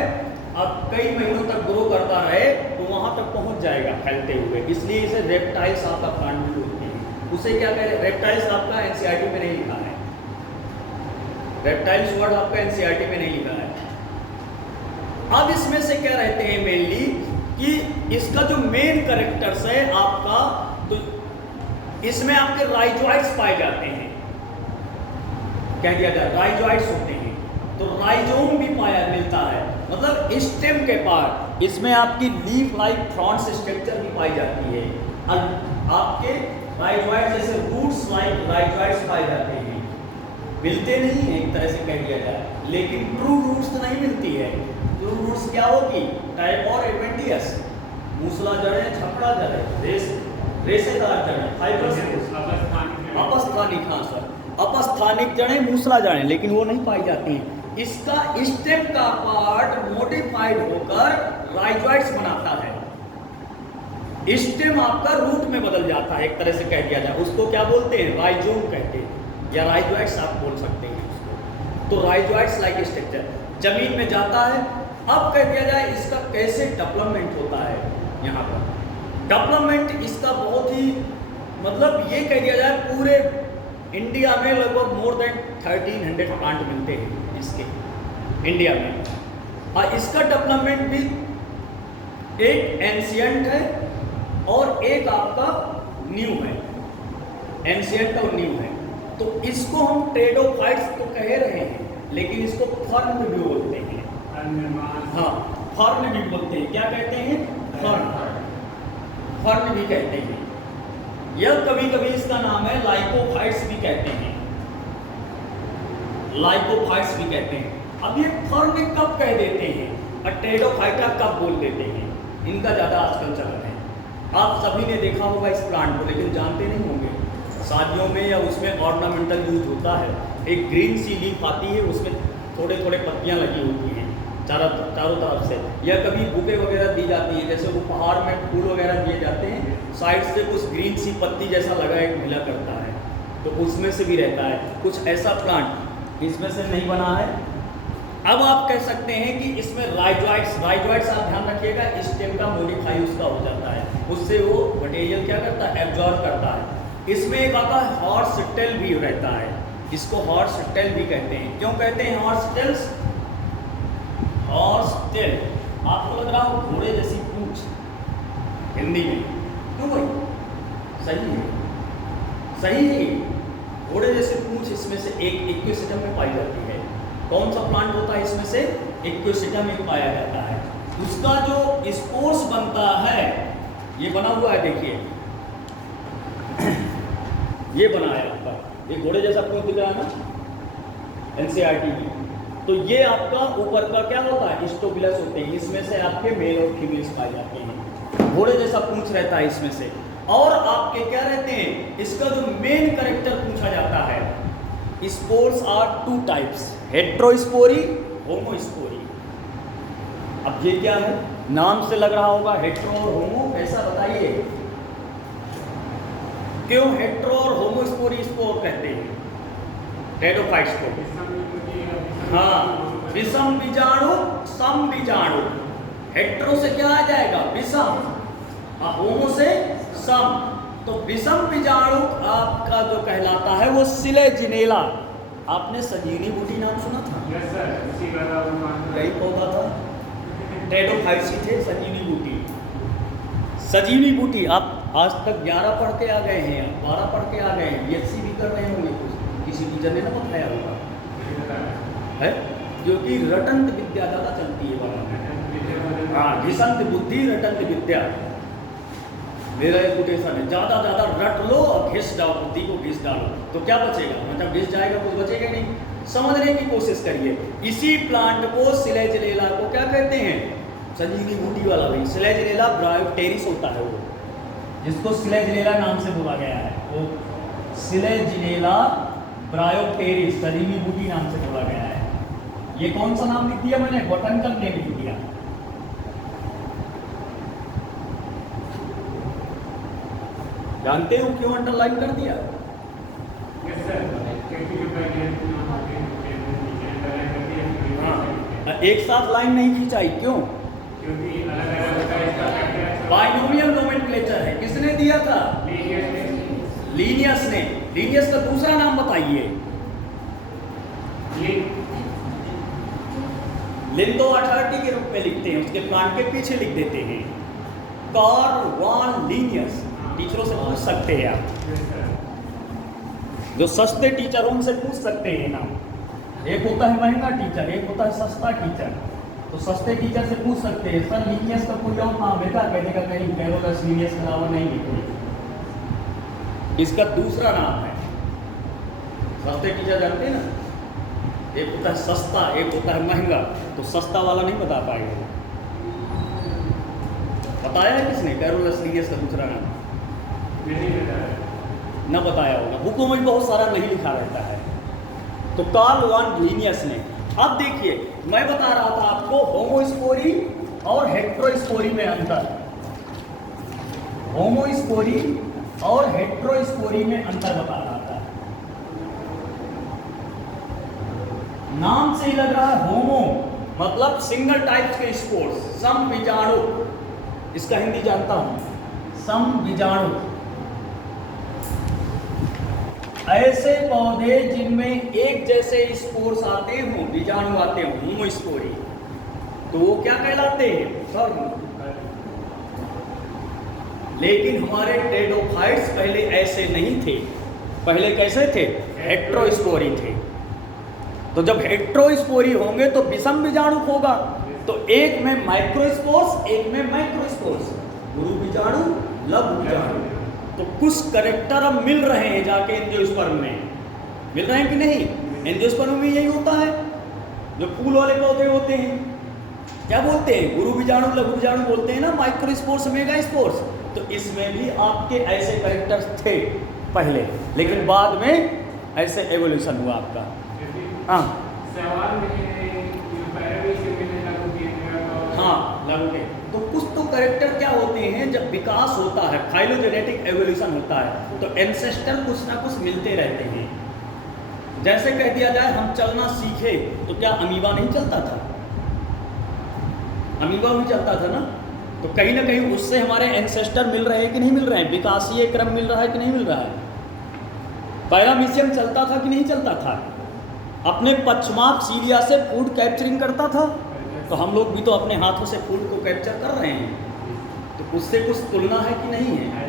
अब कई महीनों तक ग्रो करता रहे तो वहां तक पहुंच जाएगा फैलते हुए, इसलिए इसे रेप्टाइल्स आपका प्लांट भी बोलते हैं। उसे क्या कह रहे हैं, रेप्टाइल्स आपका एनसीईआरटी में नहीं लिखा है, रेप्टाइल्स वर्ड आपका एनसीईआरटी में नहीं लिखा है। अब इसमें से क्या रहते हैं मेनली कि इसका जो मेन कैरेक्टर्स है आपका, तो इसमें आपके राइजोइड्स पाए जाते हैं, कह दिया जाए राइजोइड्स होते हैं, तो राइजोम भी पाया मिलता है, मतलब स्टेम के पार इसमें आपकी लीफ लाइक फ्रॉन्स स्ट्रक्चर भी पाई जाती है। आपके राइजोइड्स जैसे रूट्स लाइक राइजोइड्स पाए जाते हैं, मिलते नहीं है एक तरह से कह दिया जाए, लेकिन ट्रू रूट्स तो नहीं मिलती है। ट्रू रूट्स क्या होगी, टाइप और एडवेंटियस, मूसला जड़ें, छपड़ा जड़ें, रेशेदार जड़ें, फाइबरस, अपस्थानिक, हाँ सर, अपस्थानिक जड़ें, मूसला जड़ें, लेकिन वो नहीं पाई जाती हैं। इसका स्टेम का पार्ट मॉडिफाइड होकर राइजोइड्स बनाता है, स्टेम आपका रूट में बदल जाता है, एक तरह से कह दिया जाए, उसको क्या बोलते हैं, राइजोम कहते हैं, या राइजोइड्स आप बोल सकते हैं उसको। तो राइजोइड्स लाइक स्ट्रक्चर जमीन में जाता है। अब कह दिया जाए इसका कैसे डेवलपमेंट होता है, यहाँ पर डेवलपमेंट इसका बहुत ही, मतलब ये कह दिया जाए पूरे इंडिया में लगभग मोर देन 1300 प्लांट मिलते हैं इसके इंडिया में, और इसका डेवलपमेंट भी एक एंशिएंट है और एक आपका न्यू है, एंशिएंट और न्यू है। तो इसको हम टेडोफाइट्स तो कह रहे हैं, लेकिन इसको फर्न भी बोलते हैं, हाँ फर्न भी बोलते हैं, क्या कहते हैं, फर्न भी कहते हैं, या कभी कभी इसका नाम है लाइकोफाइट्स भी कहते हैं, लाइकोफाइट्स भी कहते हैं। अब ये फर्न कब कह देते हैं और टेडोफाइटा कब बोल देते हैं, इनका ज़्यादा आजकल चलन है। आप सभी ने देखा होगा इस प्लांट को, लेकिन जानते नहीं होंगे, शादियों में या उसमें ऑर्नामेंटल यूज होता है, एक ग्रीन सी लीफ आती है, उसमें थोड़े थोड़े पत्तियां लगी होती हैं चारों तरफ से, या कभी बुके वगैरह दी जाती है, जैसे वो पहाड़ में फूल वगैरह दिए जाते हैं, साइड से कुछ ग्रीन सी पत्ती जैसा लगा एक मिला करता है, तो उसमें से भी रहता है कुछ ऐसा प्लांट, इसमें से नहीं बना है। अब आप कह सकते हैं कि इसमें राइजोइड्स आप ध्यान रखिएगा, स्टेम का मॉडिफाई उसका हो जाता है, उससे वो मटेरियल क्या करता है, एब्जॉर्ब करता है। इसमें एक आता है हॉर्स टेल भी रहता है, इसको हॉर्स टेल भी कहते हैं। क्यों कहते हैं हॉर्स टेल्स, हॉर्स टेल आपको लग रहा हो घोड़े जैसी पूंछ हिंदी में, क्यों भाई, सही है, सही है, घोड़े जैसी पूंछ इसमें से एक इक्विसिटम में पाई जाती है। कौन सा प्लांट होता है इसमें से, इक्विसिटम में पाया जाता है। उसका जो स्पोर्स बनता है, ये बना हुआ है, देखिए ये बना है आपका, ये घोड़े जैसा पूंछ दिख रहा है ना एनसीईआरटी में, तो ये आपका ऊपर का क्या होता है, स्टोबिलस होते हैं, इसमें से आपके मेल और फीमेल्स पाए जाते हैं, घोड़े जैसा पूंछ रहता है इसमें से। और आपके क्या रहते हैं, इसका जो मेन कैरेक्टर पूछा जाता है, spores are 2 types, heterospory, homospory. अब ये क्या है, नाम से लग रहा होगा हेट्रो और होमो, कैसा बताइए, क्यों हेट्रो और होमोस्पोरी स्पोर कहते हैं टेडोफाइट्स को, हाँ विषम बीजाणु सम बीजाणु, हेट्रो से क्या आ जाएगा, विषम, और होमो से सम, तो विषम बीजाणु आपका जो कहलाता है वो सिलेजिनेला। आपने सजीनी बूटी नाम सुना था, कई पौधा था, टेडोफाइट्स ही थे, सजीनी बूटी, सजीनी बूटी। आप आज तक 11 पढ़ के आ गए हैं, 12 पढ़ के आ गए हैं, बीएससी भी कर रहे होंगे, कुछ किसी टीचर ने ना बताया होगा है, क्योंकि रटंत विद्या ज़्यादा चलती है वहाँ, हाँ घिसंत बुद्धि रटंत विद्या, मेरा एक कोटेशन है, ज़्यादा रट लो और घिस जाओ, बुद्धि को घिस डालो, तो क्या बचेगा, मतलब घिस जाएगा कुछ बचेगा नहीं। समझने की कोशिश करिए। इसी प्लांट को सिलेजिनेला को क्या कहते हैं, सजीनी बूटी वाला भाई, सिलेजिनेला ब्रायोप्टेरिस होता है वो, जिसको सिलेजिनेला नाम से बोला गया है, वो सिलेजिनेला ब्रायोप्टेरिस सजीनी बूटी नाम से बोला गया है। ये कौन सा नाम लिख दिया मैंने, बोटैनिकल नेम लिख दिया। जानते हो क्यों अंडरलाइन कर दिया? हाँ एक साथ लाइन नहीं खिंचाई, क्यों? क्योंकि अलग अलग होता है इसका फैक्टर। बाइनोमियल नोमेनक्लेचर है, किसने दिया था? लीनियस ने। लीनियस का दूसरा नाम बताइए। लिन तो अथॉरिटी के रूप में लिखते हैं, उसके प्लान के पीछे लिख देते हैं कार्ल वॉन लीनियस। टीचरों से पूछ सकते हैं आप, जो सस्ते टीचर हो उनसे पूछ सकते हैं नाम। एक होता है महंगा टीचर, एक होता है सस्ता टीचर। तो सस्ते टीचर से पूछ सकते हैं सर लीनियस का कोई और नाम है क्या? कहने का नहीं, कैरोलस लीनियस के अलावा नहीं है कोई। इसका दूसरा नाम है, सस्ते टीचर जानते हैं ना, एक होता है सस्ता, एक होता है महंगा। तो सस्ता वाला नहीं बता पाएंगे। बताया है किसने कैरोलस लीनियस का दूसरा नाम? न बताया होगा, बुकों में बहुत सारा नहीं लिखा रहता है। तो कार्ल वॉन लीनियस ने। अब देखिए, मैं बता रहा था आपको होमोस्पोरी और हेट्रोस्पोरी में अंतर। होमोस्पोरी और हेट्रोस्पोरी में अंतर बता रहा था। नाम से ही लग रहा है होमो मतलब सिंगल टाइप के स्पोर्स, सम बीजाणु। इसका हिंदी जानता हूं, सम बीजाणु। ऐसे पौधे जिनमें एक जैसे स्पोर्स आते हों, बीजाणु आते हों, होमोस्पोरी, तो वो क्या कहलाते हैं? फर्म। लेकिन हमारे टेडोफाइट्स पहले ऐसे नहीं थे। पहले कैसे थे? हेट्रोस्पोरी थे। तो जब हेट्रोस्पोरी होंगे तो विषम बीजाणु होगा। तो एक में माइक्रोस्पोर्स, एक में मैक्रोस्पोर्स, गुरु बीजाणु, लघु बीजाणु। तो कुछ करेक्टर अब मिल रहे हैं जाके एंजियोस्पर्म में। मिल रहे हैं कि नहीं? एंजियोस्पर्म में यही होता है, जो फूल वाले पौधे होते हैं क्या बोलते हैं? गुरु बीजाणु, लघु बीजाणु बोलते हैं ना, माइक्रोस्पोर्स, मेगास्पोर्स। तो इसमें भी आपके ऐसे करेक्टर्स थे पहले, लेकिन बाद में ऐसे एवोल्यूशन हुआ आपका। हाँ हाँ, लागू के। तो कुछ तो करेक्टर क्या होते हैं, जब विकास होता है, फाइलोजेनेटिक एवोल्यूशन होता है, तो एंसेस्टर कुछ ना कुछ मिलते रहते हैं। जैसे कह दिया जाए हम चलना सीखे, तो क्या अमीबा नहीं चलता था? अमीबा भी चलता था ना। तो कहीं ना कहीं उससे हमारे एंसेस्टर मिल रहे हैं कि नहीं मिल रहे हैं? विकासीय क्रम मिल रहा है कि नहीं मिल रहा है? पैरामीशियम चलता था कि नहीं चलता था? अपने पश्चिमार्क सीरिया से फूड कैप्चरिंग करता था। तो हम लोग भी तो अपने हाथों से फूड को कैप्चर कर रहे हैं। तो उससे कुछ तुलना है कि नहीं है?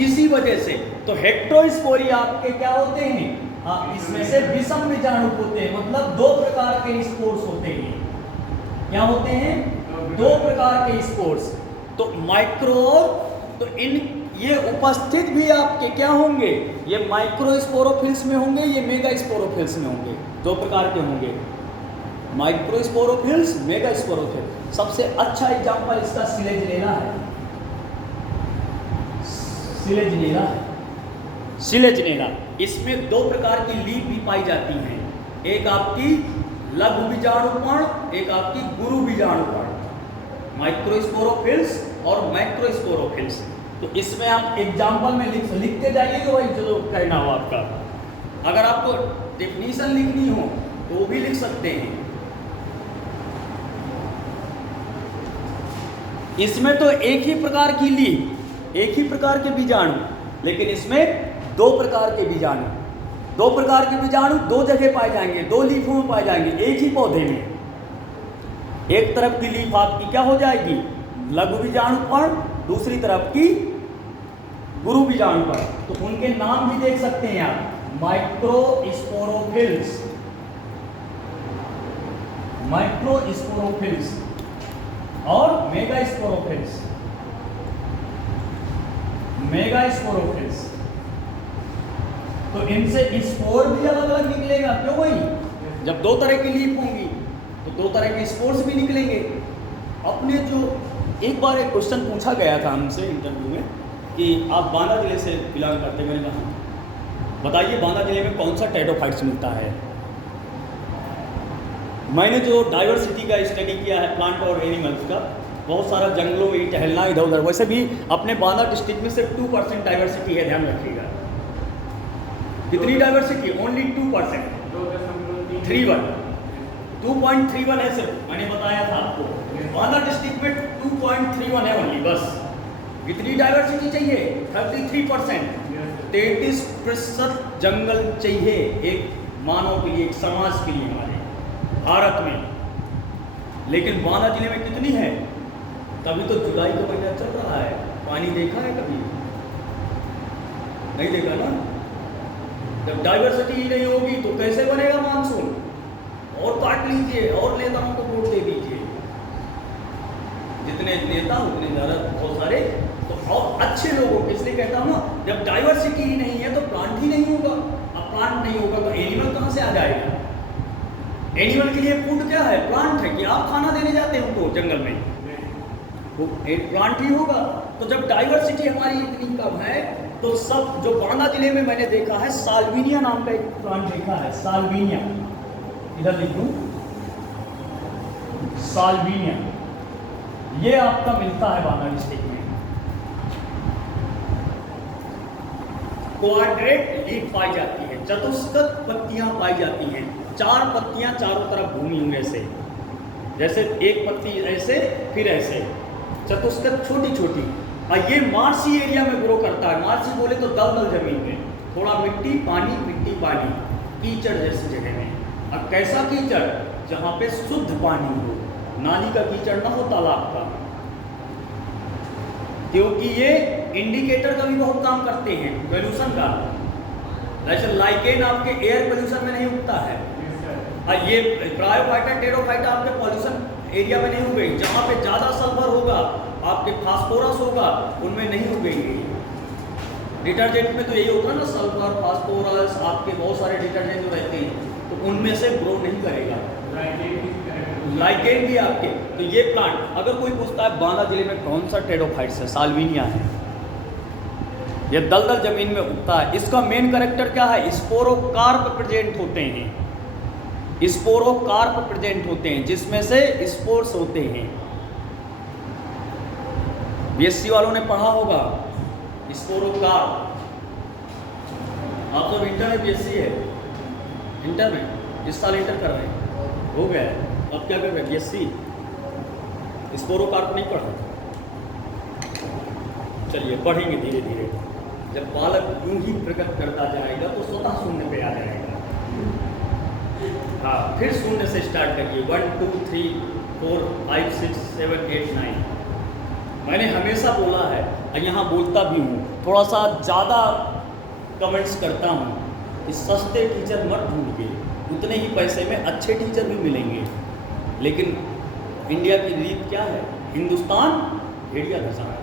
इसी वजह से तो हेट्रोस्पोरी आपके क्या होते हैं? इसमें से विषम बीजाणु होते हैं, मतलब दो प्रकार के स्पोर्स होते हैं। क्या होते हैं? दो प्रकार के स्पोर्स। तो माइक्रो, तो इन ये उपस्थित भी आपके क्या होंगे? ये माइक्रोस्पोरोफिल्स में होंगे, ये मेगास्पोरोफिल्स में होंगे। दो प्रकार के होंगे, माइक्रोस्पोरोफिल्स, मेगास्पोरोफिल्स। सबसे अच्छा एग्जांपल इसका सिलेजनेला है। सिलेजनेला है, सिलेजनेला। इसमें दो प्रकार की लीफ भी पाई जाती हैं, एक आपकी लघु बीजाणुपर्ण, एक आपकी गुरु बीजाणुपर्ण। माइक्रोस्पोरोफिल्स और मैक्रोस्पोरोफिल्स। तो इसमें आप एग्जाम्पल में लिखते जाइएगा, वही जो कहना हो आपका। अगर आपको डेफिनीशन लिखनी हो तो वो भी लिख सकते हैं। इसमें तो एक ही प्रकार की लीफ, एक ही प्रकार के बीजाणु, लेकिन इसमें दो प्रकार के बीजाणु। दो प्रकार के बीजाणु दो जगह पाए जाएंगे, दो लीफों में पाए जाएंगे, एक ही पौधे में। एक तरफ की लीफ आपकी क्या हो जाएगी? लघु बीजाणुपर्ण, दूसरी तरफ की गुरु बीजाणुपर्ण। तो उनके नाम भी देख सकते हैं आप, माइक्रोस्पोरोफिल्स, माइक्रोस्पोरोफिल्स और मेगास्पोरोफिल्स, मेगास्पोरोफिल्स। तो इनसे स्पोर भी अलग अलग निकलेगा, क्यों भाई? जब दो तरह की लीफ होंगी तो दो तरह के स्पोर्स भी निकलेंगे। अपने जो एक बार एक क्वेश्चन पूछा गया था हमसे इंटरव्यू में कि आप बांदा जिले से बिलोंग करते हैं। मैंने कहा बताइए बांदा जिले में कौन सा टेडोफाइट्स मिलता है। मैंने जो डाइवर्सिटी का स्टडी किया है प्लांट और एनिमल्स का, बहुत सारा जंगलों में टहलना इधर उधर, वैसे भी अपने बांदा डिस्ट्रिक्ट में सिर्फ 2% डाइवर्सिटी है, ध्यान रखिएगा। कितनी डाइवर्सिटी? ओनली 2%, 3 1। 2.31 है सिर्फ, मैंने बताया था आपको। बांदा डिस्ट्रिक्ट में 2.31 है ओनली, बस। कितनी डाइवर्सिटी चाहिए? 33%। 33% जंगल चाहिए एक मानव के लिए, एक समाज के लिए हमारे भारत में। लेकिन बांदा जिले में कितनी है? तभी तो जुलाई का महीना चल रहा है। पानी देखा है कभी? नहीं देखा ना। जब डाइवर्सिटी ही नहीं होगी तो कैसे बनेगा मानसून? और काट लीजिए और नेताओं को वोट दे दीजिए, जितने नेता उतने ज़्यादा बहुत सारे, तो और अच्छे लोगों को। इसलिए कहता हूँ ना, जब डाइवर्सिटी ही नहीं है तो प्लांट ही नहीं होगा। अब प्लांट नहीं होगा तो एनिमल कहाँ से आ जाएगा? एनिमल के लिए फूड क्या है? प्लांट है। कि आप खाना देने जाते हैं उनको जंगल में? वो एक प्लांट ही होगा। तो जब डाइवर्सिटी हमारी इतनी कम है तो सब, जो बांदा जिले में मैंने देखा है, साल्विनिया नाम का एक प्लांट देखा है। साल्विनिया, इधर लिख दूं, साल्विनिया, ये आपका मिलता है बांदा डिस्ट्रिक्ट में। क्वाड्रेट लीफ पाई जाती है, चतुष्क पत्तियां पाई जाती हैं। 4 पत्तियां चारों तरफ घूमी हुई ऐसे, जैसे एक पत्ती ऐसे फिर ऐसे, चतुष्क छोटी छोटी। और ये मार्शी एरिया में ग्रो करता है। मार्शी बोले तो दलदल जमीन में, थोड़ा मिट्टी पानी, कीचड़ जैसी जगह में। अब कैसा कीचड़? जहाँ पे शुद्ध पानी हो, नाली का कीचड़ ना हो, तालाब का। क्योंकि ये इंडिकेटर का भी बहुत काम करते हैं, पोल्यूशन का। जैसे लाइकेन आपके एयर पोल्यूशन में नहीं उगता है, और ये ब्रायोफाइटा टेरोफाइटा आपके पोल्यूशन एरिया में नहीं उगेगी। जहाँ पे ज़्यादा सल्फर होगा, आपके फास्फोरस होगा, उनमें नहीं उगेगी। डिटर्जेंट में तो यही होगा ना, सल्फर, फास्फोरस, आपके बहुत सारे डिटर्जेंट जो रहते हैं, तो उनमें से ग्रो नहीं करेगा। लाइकेन भी आपके। तो ये प्लांट, अगर कोई पूछता है बांदा जिले में कौन सा टेरोफाइट्स है, साल्विनिया है। ये दलदल जमीन में उगता है। इसका मेन कैरेक्टर क्या है? स्पोरोकार्प प्रेजेंट होते हैं। स्पोरोकार्प प्रेजेंट होते हैं, जिसमें से स्पोर्स होते हैं। बीएससी वालों ने पढ़ा होगा स्पोरोकार्प। आप सब इंटर में बीएससी है, इंटर में इस साल इंटर कर रहे हैं, हो गया है। अब क्या कर रहे हैं? बीएससी। स्पोरोकार्प नहीं पढ़ा? चलिए पढ़ेंगे धीरे धीरे। जब बालक यूं ही प्रकट करता जाएगा तो स्वतः शून्य पे आ जाएगा। हाँ, फिर शून्य से स्टार्ट करिए। 1 2 3 4 5 6 7 8 9। मैंने हमेशा बोला है और यहाँ बोलता भी हूँ, थोड़ा सा ज़्यादा कमेंट्स करता हूँ कि सस्ते टीचर मत ढूंढिए, उतने ही पैसे में अच्छे टीचर भी मिलेंगे। लेकिन इंडिया की रीत क्या है? हिंदुस्तान भेड़िया धसा है।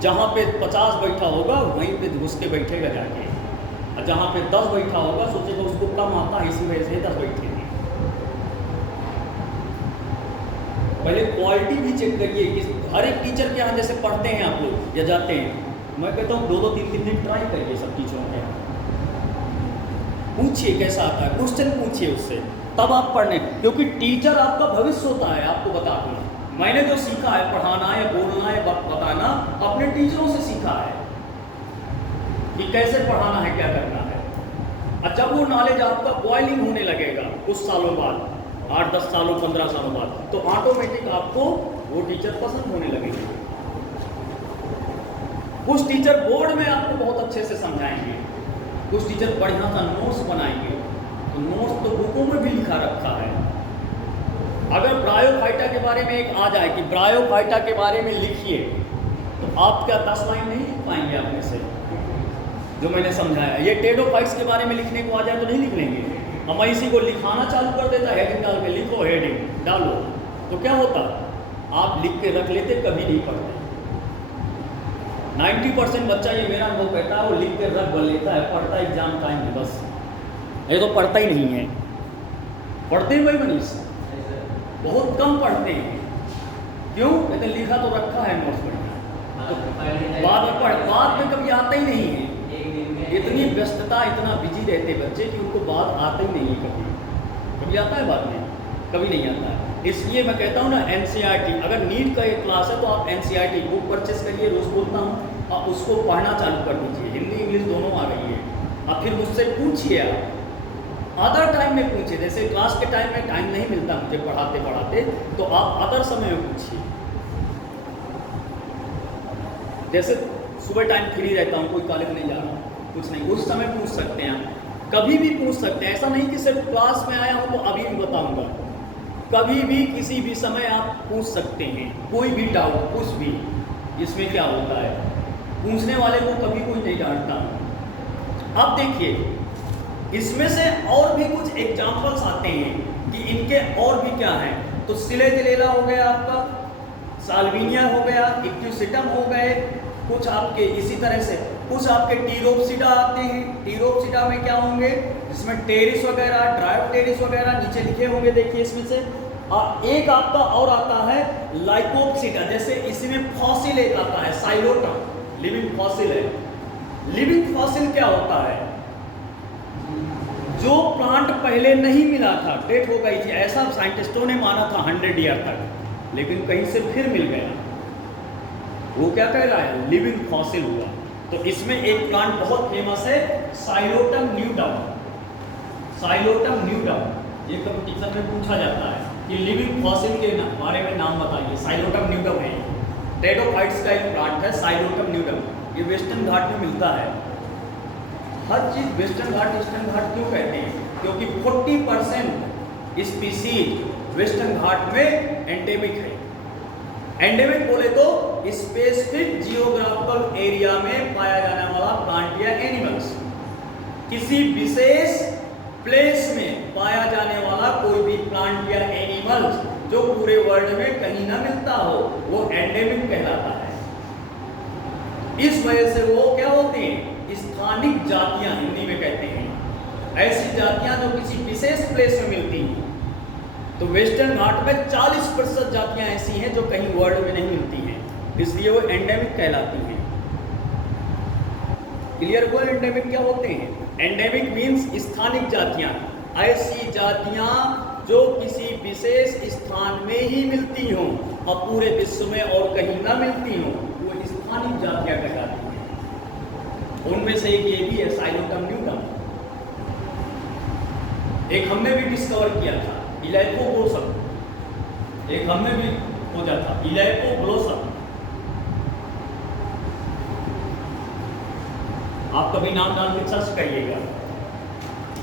जहाँ पे 50 बैठा होगा वहीं पे घुस के बैठेगा जाके, और जहाँ पे 10 बैठा होगा सोचेगा उसको कम आता है, इसी वजह से 10 बैठेंगे। पहले क्वालिटी भी चेक करिए कि हर एक टीचर के यहाँ जैसे पढ़ते हैं आप लोग या जाते हैं, मैं कहता हूँ 2-2 3-3 दिन ट्राई करिए सब टीचरों के यहाँ। पूछिए कैसा आता है, क्वेश्चन पूछिए उससे, तब आप पढ़ने। क्योंकि टीचर आपका भविष्य होता है। आपको बता दूँ, मैंने जो सीखा है पढ़ाना या बोलना या बताना, अपने टीचरों से सीखा है कि कैसे पढ़ाना है, क्या करना है। और जब वो नॉलेज आपका बॉइलिंग होने लगेगा कुछ सालों बाद, 8-10 सालों 15 सालों बाद, तो ऑटोमेटिक आपको वो टीचर पसंद होने लगेंगे। कुछ टीचर बोर्ड में आपको बहुत अच्छे से समझाएंगे, कुछ टीचर बढ़िया सा नोट्स बनाएंगे। तो नोट्स तो बुकों में भी लिखा रखा है। अगर ब्रायोफाइटा के बारे में एक आ जाए कि ब्रायोफाइटा के बारे में लिखिए, तो आप क्या 10 लाइन नहीं लिख पाएंगे आप में से, जो मैंने समझाया। ये टेडोफाइट्स के बारे में लिखने को आ जाए तो नहीं लिख लेंगे। हम इसी को लिखाना चालू कर देता, हेडिंग डाल के लिखो, हेडिंग डालो, तो क्या होता? आप लिख के रख लेते, कभी नहीं पढ़ते। 90% बच्चा, ये मेरा अनुभव कहता है, वो लिख के रख लेता है, पढ़ता एग्जाम टाइम में बस। ये तो पढ़ता ही नहीं है। पढ़ते ही भाई मनीष बहुत कम पढ़ते हैं। क्यों? कहते लिखा तो रखा है नोट्स बढ़िया, तो बाद में कभी आता ही नहीं है। इतनी व्यस्तता, इतना बिजी रहते बच्चे कि उनको बात आता ही नहीं है। कभी आता है बाद में? कभी नहीं आता है। इसलिए मैं कहता हूँ ना, एनसीईआरटी, अगर नीट का एक क्लास है तो आप एनसीईआरटी बुक परचेस करिए, रोज़ बोलता हूँ, आप उसको पढ़ना चालू कर दीजिए। हिंदी इंग्लिश दोनों आ रही है। आप फिर मुझसे पूछिए, अदर टाइम में पूछे, जैसे क्लास के टाइम में टाइम नहीं मिलता मुझे पढ़ाते पढ़ाते, तो आप अदर समय में पूछिए। जैसे सुबह टाइम फ्री रहता हूँ, कोई कॉलेज नहीं जा रहा हूँ, कुछ नहीं, उस समय पूछ सकते हैं आप, कभी भी पूछ सकते हैं। ऐसा नहीं कि सिर्फ क्लास में आया हूँ तो अभी भी बताऊँगा, कभी भी किसी भी समय आप पूछ सकते हैं, कोई भी डाउट, कुछ भी। इसमें क्या होता है, पूछने वाले को कभी कोई नहीं डांटता। अब देखिए, इसमें से और भी कुछ एग्जाम्पल्स आते हैं कि इनके और भी क्या हैं। तो सिलेजिलेला हो गया आपका, साल्विनिया हो गया, इक्यूसिटम हो गए, कुछ आपके इसी तरह से कुछ आपके टीरोप्सिडा आते हैं। टीरोप्सिडा में क्या होंगे, इसमें टेरिस वगैरह, ड्रायोप्टेरिस वगैरह नीचे लिखे होंगे, देखिए इसमें से। एक आपका और आता है लाइकोप्सिडा, जैसे इसमें फॉसिल एक आता है, साइलोटम, लिविंग फॉसिल है। लिविंग फॉसिल क्या होता है, जो प्लांट पहले नहीं मिला था, डेट हो गई थी, ऐसा साइंटिस्टों ने माना था 100 ईयर तक, लेकिन कहीं से फिर मिल गया, वो क्या कह रहा है, लिविंग फॉसिल हुआ। तो इसमें एक प्लांट बहुत फेमस है, साइलोटम न्यूडम। साइलोटम न्यूडम, ये कंपटीशन में पूछा जाता है कि लिविंग फॉसिल के बारे में नाम बताइए। साइलोटम न्यूडम है, टेडोफाइट्स का एक प्लांट है, साइलोटम न्यूडम। ये वेस्टर्न घाट में मिलता है। हर चीज़ वेस्टर्न घाट, ईस्टर्न घाट क्यों कहते हैं, क्योंकि 40% स्पीसीज वेस्टर्न घाट में एंडेमिक है। एंडेमिक बोले तो स्पेसिफिक जियोग्राफिकल एरिया में पाया जाने वाला प्लांट या एनिमल्स, किसी विशेष प्लेस में पाया जाने वाला कोई भी प्लांट या एनिमल्स जो पूरे वर्ल्ड में कहीं ना मिलता हो, वो एंडेमिक कहलाता है। इस वजह से वो क्या होते हैं, स्थानिक जातियां हिंदी में कहते हैं, ऐसी जातियां जो किसी विशेष प्लेस में मिलती हैं। तो वेस्टर्न घाट में 40% जातियां ऐसी हैं जो कहीं वर्ल्ड में नहीं मिलती हैं, इसलिए वो एंडेमिक कहलाती हैं। क्लियर हुआ एंडेमिक क्या होते हैं? एंडेमिक मीन्स स्थानिक जातियां, ऐसी जातियां जो किसी विशेष स्थान में ही मिलती हों और पूरे विश्व में और कहीं ना मिलती हों, वो स्थानिक जातियां कहलाती हैं। उनमें से एक ये भी है, साइलोटम न्यूडम। एक हमने भी डिस्कवर किया था, इलैकोब्लोसम, एक हमने भी खोजा था, इलैकोब्लोसम। आप कभी नाम डाल के सर्च करिएगा,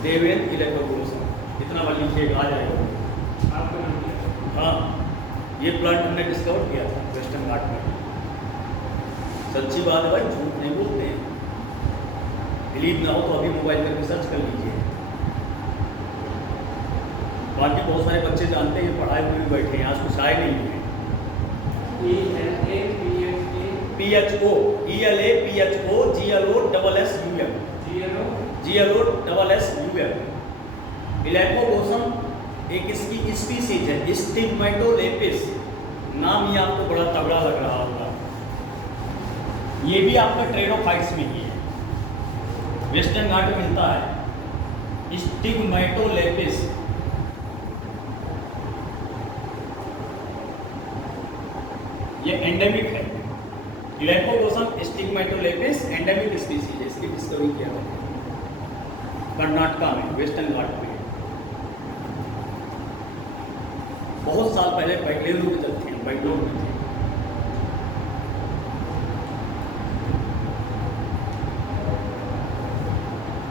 देवेंद्र इलैकोब्लोसम, इतना वाली लिखिएगा, आ जाएगा आपका नाम क्या है? हाँ, ये प्लांट हमने डिस्कवर किया था वेस्टर्न घाट में। सच्ची बात है भाई, झूठ नहीं बोलते हैं। बिलीव ना हो तो अभी मोबाइल करके सर्च कर लीजिए। बाकी बहुत सारे बच्चे जानते हैं, पढ़ाई में भी बैठे हैं, आज कुछ आए नहीं है। PHO, ELAPHO, GLOSSUM, इलैकोब्लोसम एक इसकी स्पीसीज है, स्टिग्मेटोलेपिस। नाम ही आपको बड़ा तगड़ा लग रहा होगा। ये भी आपका ट्रेडोफाइट्स में ही है, वेस्टर्न घाट में मिलता है, स्टिग्मेटोलेपिस। ये एंडेमिक है, इलैकोब्लोसम स्टिग्मेटोलेपिस एंडेमिक स्पीसीज है। इसकी डिस्कवरी किया गया कर्नाटका में, वेस्टर्न घाट में, बहुत साल पहले बेंगलुरु में जब थे, बेंगलुरु में थे।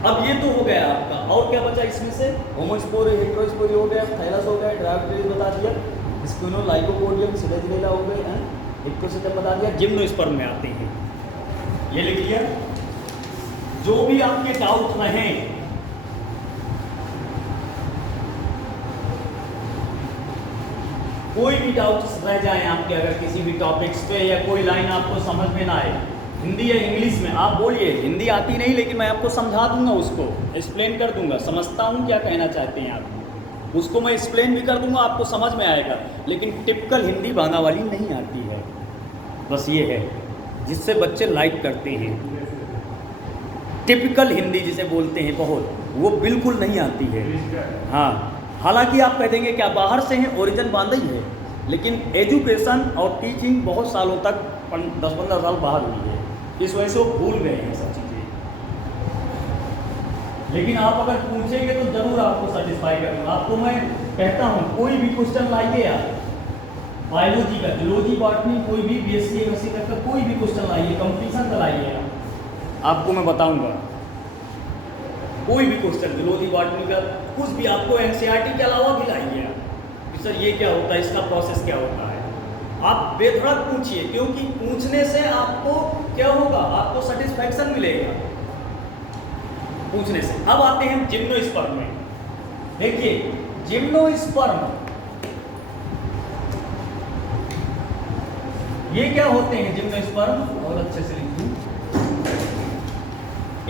अब ये तो हो गया आपका, और क्या बचा इसमें से, होमोस्पोरी, हेटेरोस्पोरी हो गया, थाइलस हो गया, ड्रायोप्टेरिस बता दिया, स्पिनोलाइकोपोडियम, सिलेजिलेला हो गए हैं, इक्कोसिटम बता दिया, जिम्नोस्पर्म में आते हैं, ये लिख लिया। जो भी आपके डाउट रहे, कोई भी डाउट्स रह जाए आपके, अगर किसी भी टॉपिक्स पे या कोई लाइन आपको समझ में ना आए, हिंदी या इंग्लिश में आप बोलिए। हिंदी आती नहीं, लेकिन मैं आपको समझा दूंगा, उसको एक्सप्लेन कर दूंगा, समझता हूँ क्या कहना चाहते हैं आप, उसको मैं एक्सप्लेन भी कर दूंगा, आपको समझ में आएगा। लेकिन टिपिकल हिंदी बाना वाली नहीं आती है, बस ये है जिससे बच्चे लाइक करते हैं। टिपिकल हिंदी जिसे बोलते हैं बहुत, वो बिल्कुल नहीं आती है। हाँ, हालांकि आप कह देंगे क्या बाहर से हैं, ओरिजिन बांदा ही है, लेकिन एजुकेशन और टीचिंग बहुत सालों तक 10-15 साल बाहर हुई है, इस वजह से वो भूल गए हैं सब चीज़ें। लेकिन आप अगर पूछेंगे तो जरूर आपको सेटिस्फाई करूँगा। आपको मैं कहता हूँ कोई भी क्वेश्चन लाइए आप, बायोलॉजी का, जूलॉजी, बॉटनी, कोई भी बीएससी एमएससी तक का कोई भी क्वेश्चन लाइए, कंपटीशन का लाइए आप, आपको मैं बताऊँगा। कोई भी क्वेश्चन जूलॉजी बॉटनी का कुछ भी, आपको एनसीईआरटी के अलावा भी लाइए आप कि सर ये क्या होता है, इसका प्रोसेस क्या होता है। आप बेधड़क पूछिए, क्योंकि पूछने से आपको क्या होगा, आपको सेटिस्फैक्शन मिलेगा पूछने से। अब आते हैं जिम्नोस्पर्म में। देखिए जिम्नोस्पर्म ये क्या होते हैं जिम्नोस्पर्म, और अच्छे से लिखूं,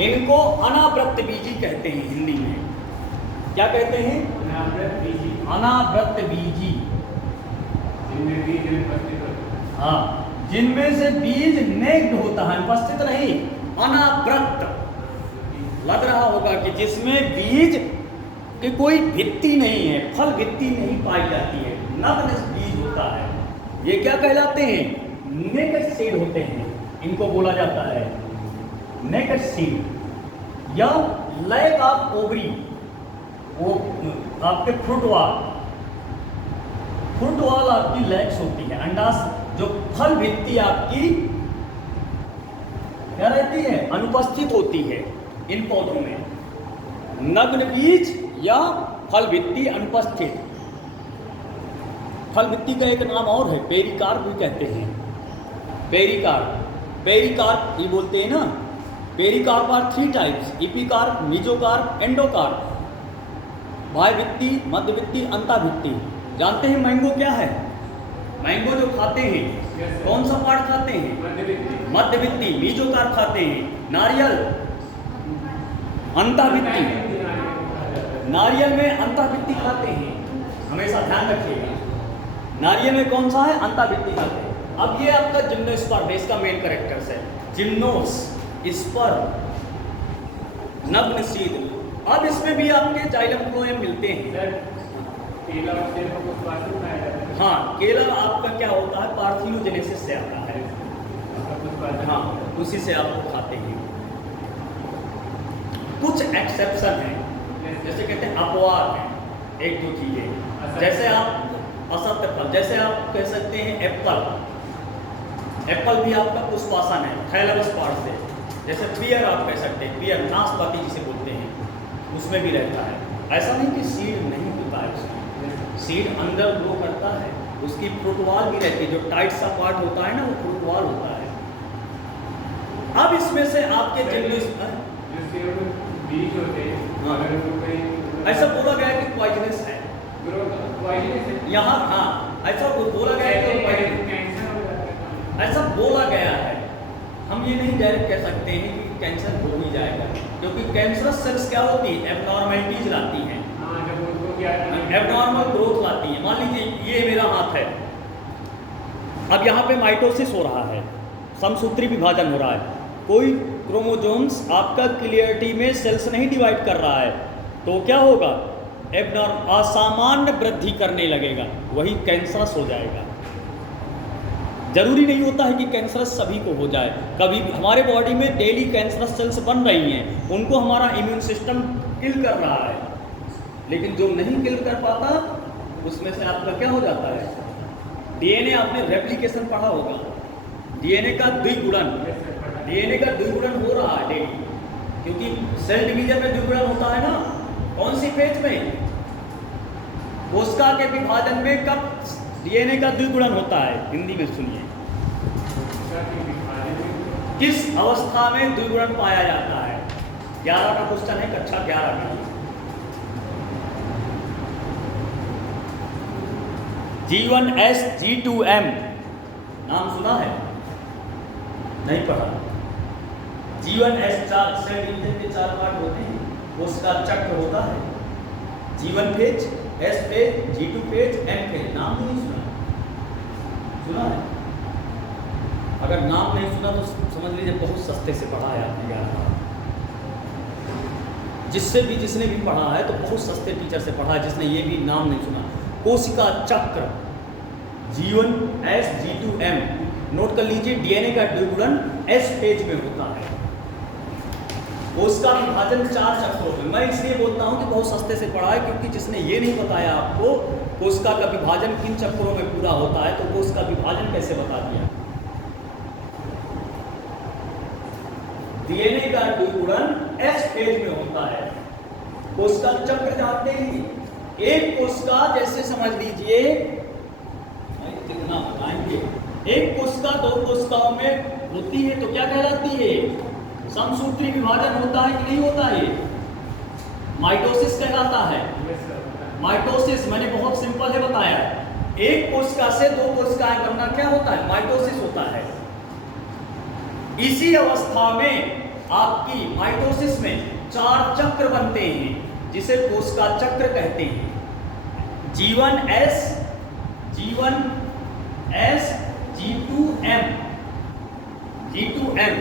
इनको अनावृत बीजी कहते हैं हिंदी में। क्या कहते हैं? अनावृत बीजी। अनावृत बीजी। जिनमें बीज अनुपस्थित होता है। हाँ, जिनमें से बीज नेक्ड होता है, उपस्थित नहीं, अनावृत। लग रहा होगा कि जिसमें बीज की कोई भित्ति नहीं है, फल भित्ति नहीं पाई जाती है, नग्न बीज होता है। ये क्या कहलाते हैं? नेकेड सीड होते हैं, इनको बोला जाता है नेकेड सीड। या लैक ऑफ ओवरी, वो आपके फ्रूटवाल आपकी लैक्स होती है, अंडाशय जो फल भित्ति आपकी क्या रहती है, अनुपस्थित होती है इन पौधों में। नग्न बीज या फल भित्ति अनुपस्थित। फल भित्ति का एक नाम और है, पेरिकार्प भी कहते हैं। पेरिकार्प ये बोलते हैं ना। Pericarp are 3 types, epicarp, mesocarp, endocarp. बाह्य भित्ति, मध्य भित्ति, अंतःभित्ति। जानते हैं मैंगो क्या है? मैंगो जो खाते हैं कौन सा पार्ट खाते हैं? मध्य भित्ति। मीजोकार्प खाते हैं। नारियल अंतःभित्ति, नारियल में अंतःभित्ति खाते हैं, हमेशा ध्यान रखिएगा। नारियल में कौन सा है? अंतःभित्ति खाते हैं। अब ये आपका जिम्नोस्पर्म, इसका मेन कैरेक्टर्स है जिम्नोस, स्पर्म, नग्न सीड। अब इसमें भी आपके जाइलम फ्लोएम मिलते हैं। केला और सेब को उत्पादित पाया जाता है। हाँ, केला आपका क्या होता है, पार्थियोजेनेसिस से आता है। हाँ, उसी से आप खाते हैं। कुछ एक्सेप्शन हैं, जैसे कहते हैं अपवाद हैं, 1-2 चीजें। जैसे आप असत्य फल, जैसे आप कह सकते हैं एप्पल भी आपका पुष्पासन है, थैलेमस पार्ट से। जैसे पियर आप कह सकते हैं, पियर नाशपाती जिसे बोलते हैं, उसमें भी रहता है। ऐसा नहीं कि सीड नहीं होता है, उसमें सीड अंदर ग्रो करता है, उसकी फ्रूटवाल भी रहती है। जो टाइट सा पार्ट होता है ना, वो फ्रूटवाल होता है। अब इसमें से आपके बीज होते हैं, अगर उनको कहीं ऐसा बोला गया कि पॉइजनस है यहाँ। हाँ, ऐसा बोला गया है कि कैंसर हो जाता है। ऐसा बोला गया है। हम ये नहीं डायरेक्ट कह सकते हैं कि कैंसर हो ही जाएगा, क्योंकि कैंसरस सेल्स क्या होती है, एबनॉर्मलिटीज लाती हैं। हाँ, जब उनको क्या एबनॉर्मल ग्रोथ लाती है। मान लीजिए ये मेरा हाथ है, अब यहाँ पे माइटोसिस हो रहा है, समसूत्री विभाजन हो रहा है, कोई क्रोमोसोम्स आपका क्लियरिटी में सेल्स नहीं डिवाइड कर रहा है, तो क्या होगा, असामान्य वृद्धि करने लगेगा, वही कैंसरस हो जाएगा। जरूरी नहीं होता है कि कैंसरस सभी को हो जाए। कभी भी हमारे बॉडी में डेली कैंसरस सेल्स बन रही हैं, उनको हमारा इम्यून सिस्टम किल कर रहा है, लेकिन जो नहीं किल कर पाता उसमें से आपका क्या हो जाता है, डीएनए। आपने रेप्लिकेशन पढ़ा होगा, डीएनए का द्विगुणन, डीएनए का द्विगुणन हो रहा है डेली, क्योंकि सेल डिवीजन में द्विगुणन होता है ना। कौन सी फेज में? कोशिका के विभाजन में कब डीएनए का द्विगुणन होता है? हिंदी में सुनिए, किस अवस्था में द्विगुणन पाया जाता है? 11 का क्वेश्चन है, कक्षा 11 में। G1S G2M नाम सुना है? नहीं पढ़ा। G1S 4 सेल डिवीजन के 4 पार्ट होते हैं, उसका चक्र होता है। G1 phase, S phase, G2 phase, M phase. नाम नहीं सुना? सुना है? अगर नाम नहीं सुना तो समझ लीजिए बहुत सस्ते से पढ़ा है आपने यार। जिसने भी पढ़ा है तो बहुत सस्ते टीचर से पढ़ा है, जिसने ये भी नाम नहीं सुना। कोशिका चक्र G1S G2M नोट कर लीजिए। डीएनए का द्विगुणन S फेज में होता है। कोशिका विभाजन 4 चक्रों में। मैं इसलिए बोलता हूँ कि बहुत सस्ते से पढ़ा है, क्योंकि जिसने ये नहीं बताया आपको कोशिका का विभाजन किन चक्रों में पूरा होता है, तो कोशिका विभाजन कैसे बता दिया। डीएनए का द्विगुणन एस फेज में होता है। कोशिका चक्र जानते ही, एक कोशिका जैसे समझ लीजिए, कितना बताएंगे, एक कोशिका 2 कोशिकाओं में होती है तो क्या कहलाती है, समसूत्री विभाजन होता है कि नहीं होता है, माइटोसिस कहलाता है। माइटोसिस मैंने बहुत सिंपल है बताया, एक कोशिका से 2 कोशिकाएं करना क्या होता है, माइटोसिस होता है। इसी अवस्था में आपकी माइटोसिस में 4 चक्र बनते हैं, जिसे कोशिका चक्र कहते हैं। G1S, G1S, G2M, G2M।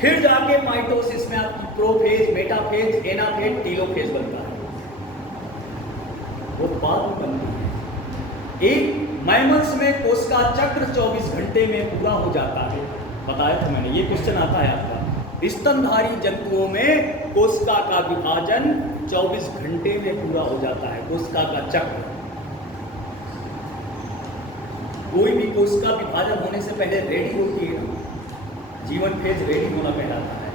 फिर जाके माइटोसिस में आपकी प्रोफेज, मेटाफेज, एनाफेज, टीलोफेज बनता है, वो बाद में बनती है। एक मैमल्स में कोशिका चक्र 24 घंटे में पूरा हो जाता है, बताया था मैंने, ये क्वेश्चन आता है आपका। स्तनधारी जंतुओं में कोशिका का विभाजन 24 घंटे में पूरा हो जाता है, कोशिका का चक्र। कोई भी कोशिका विभाजन होने से पहले रेडी होती है ना, जीवन फेज रेडी होना कहलाता है।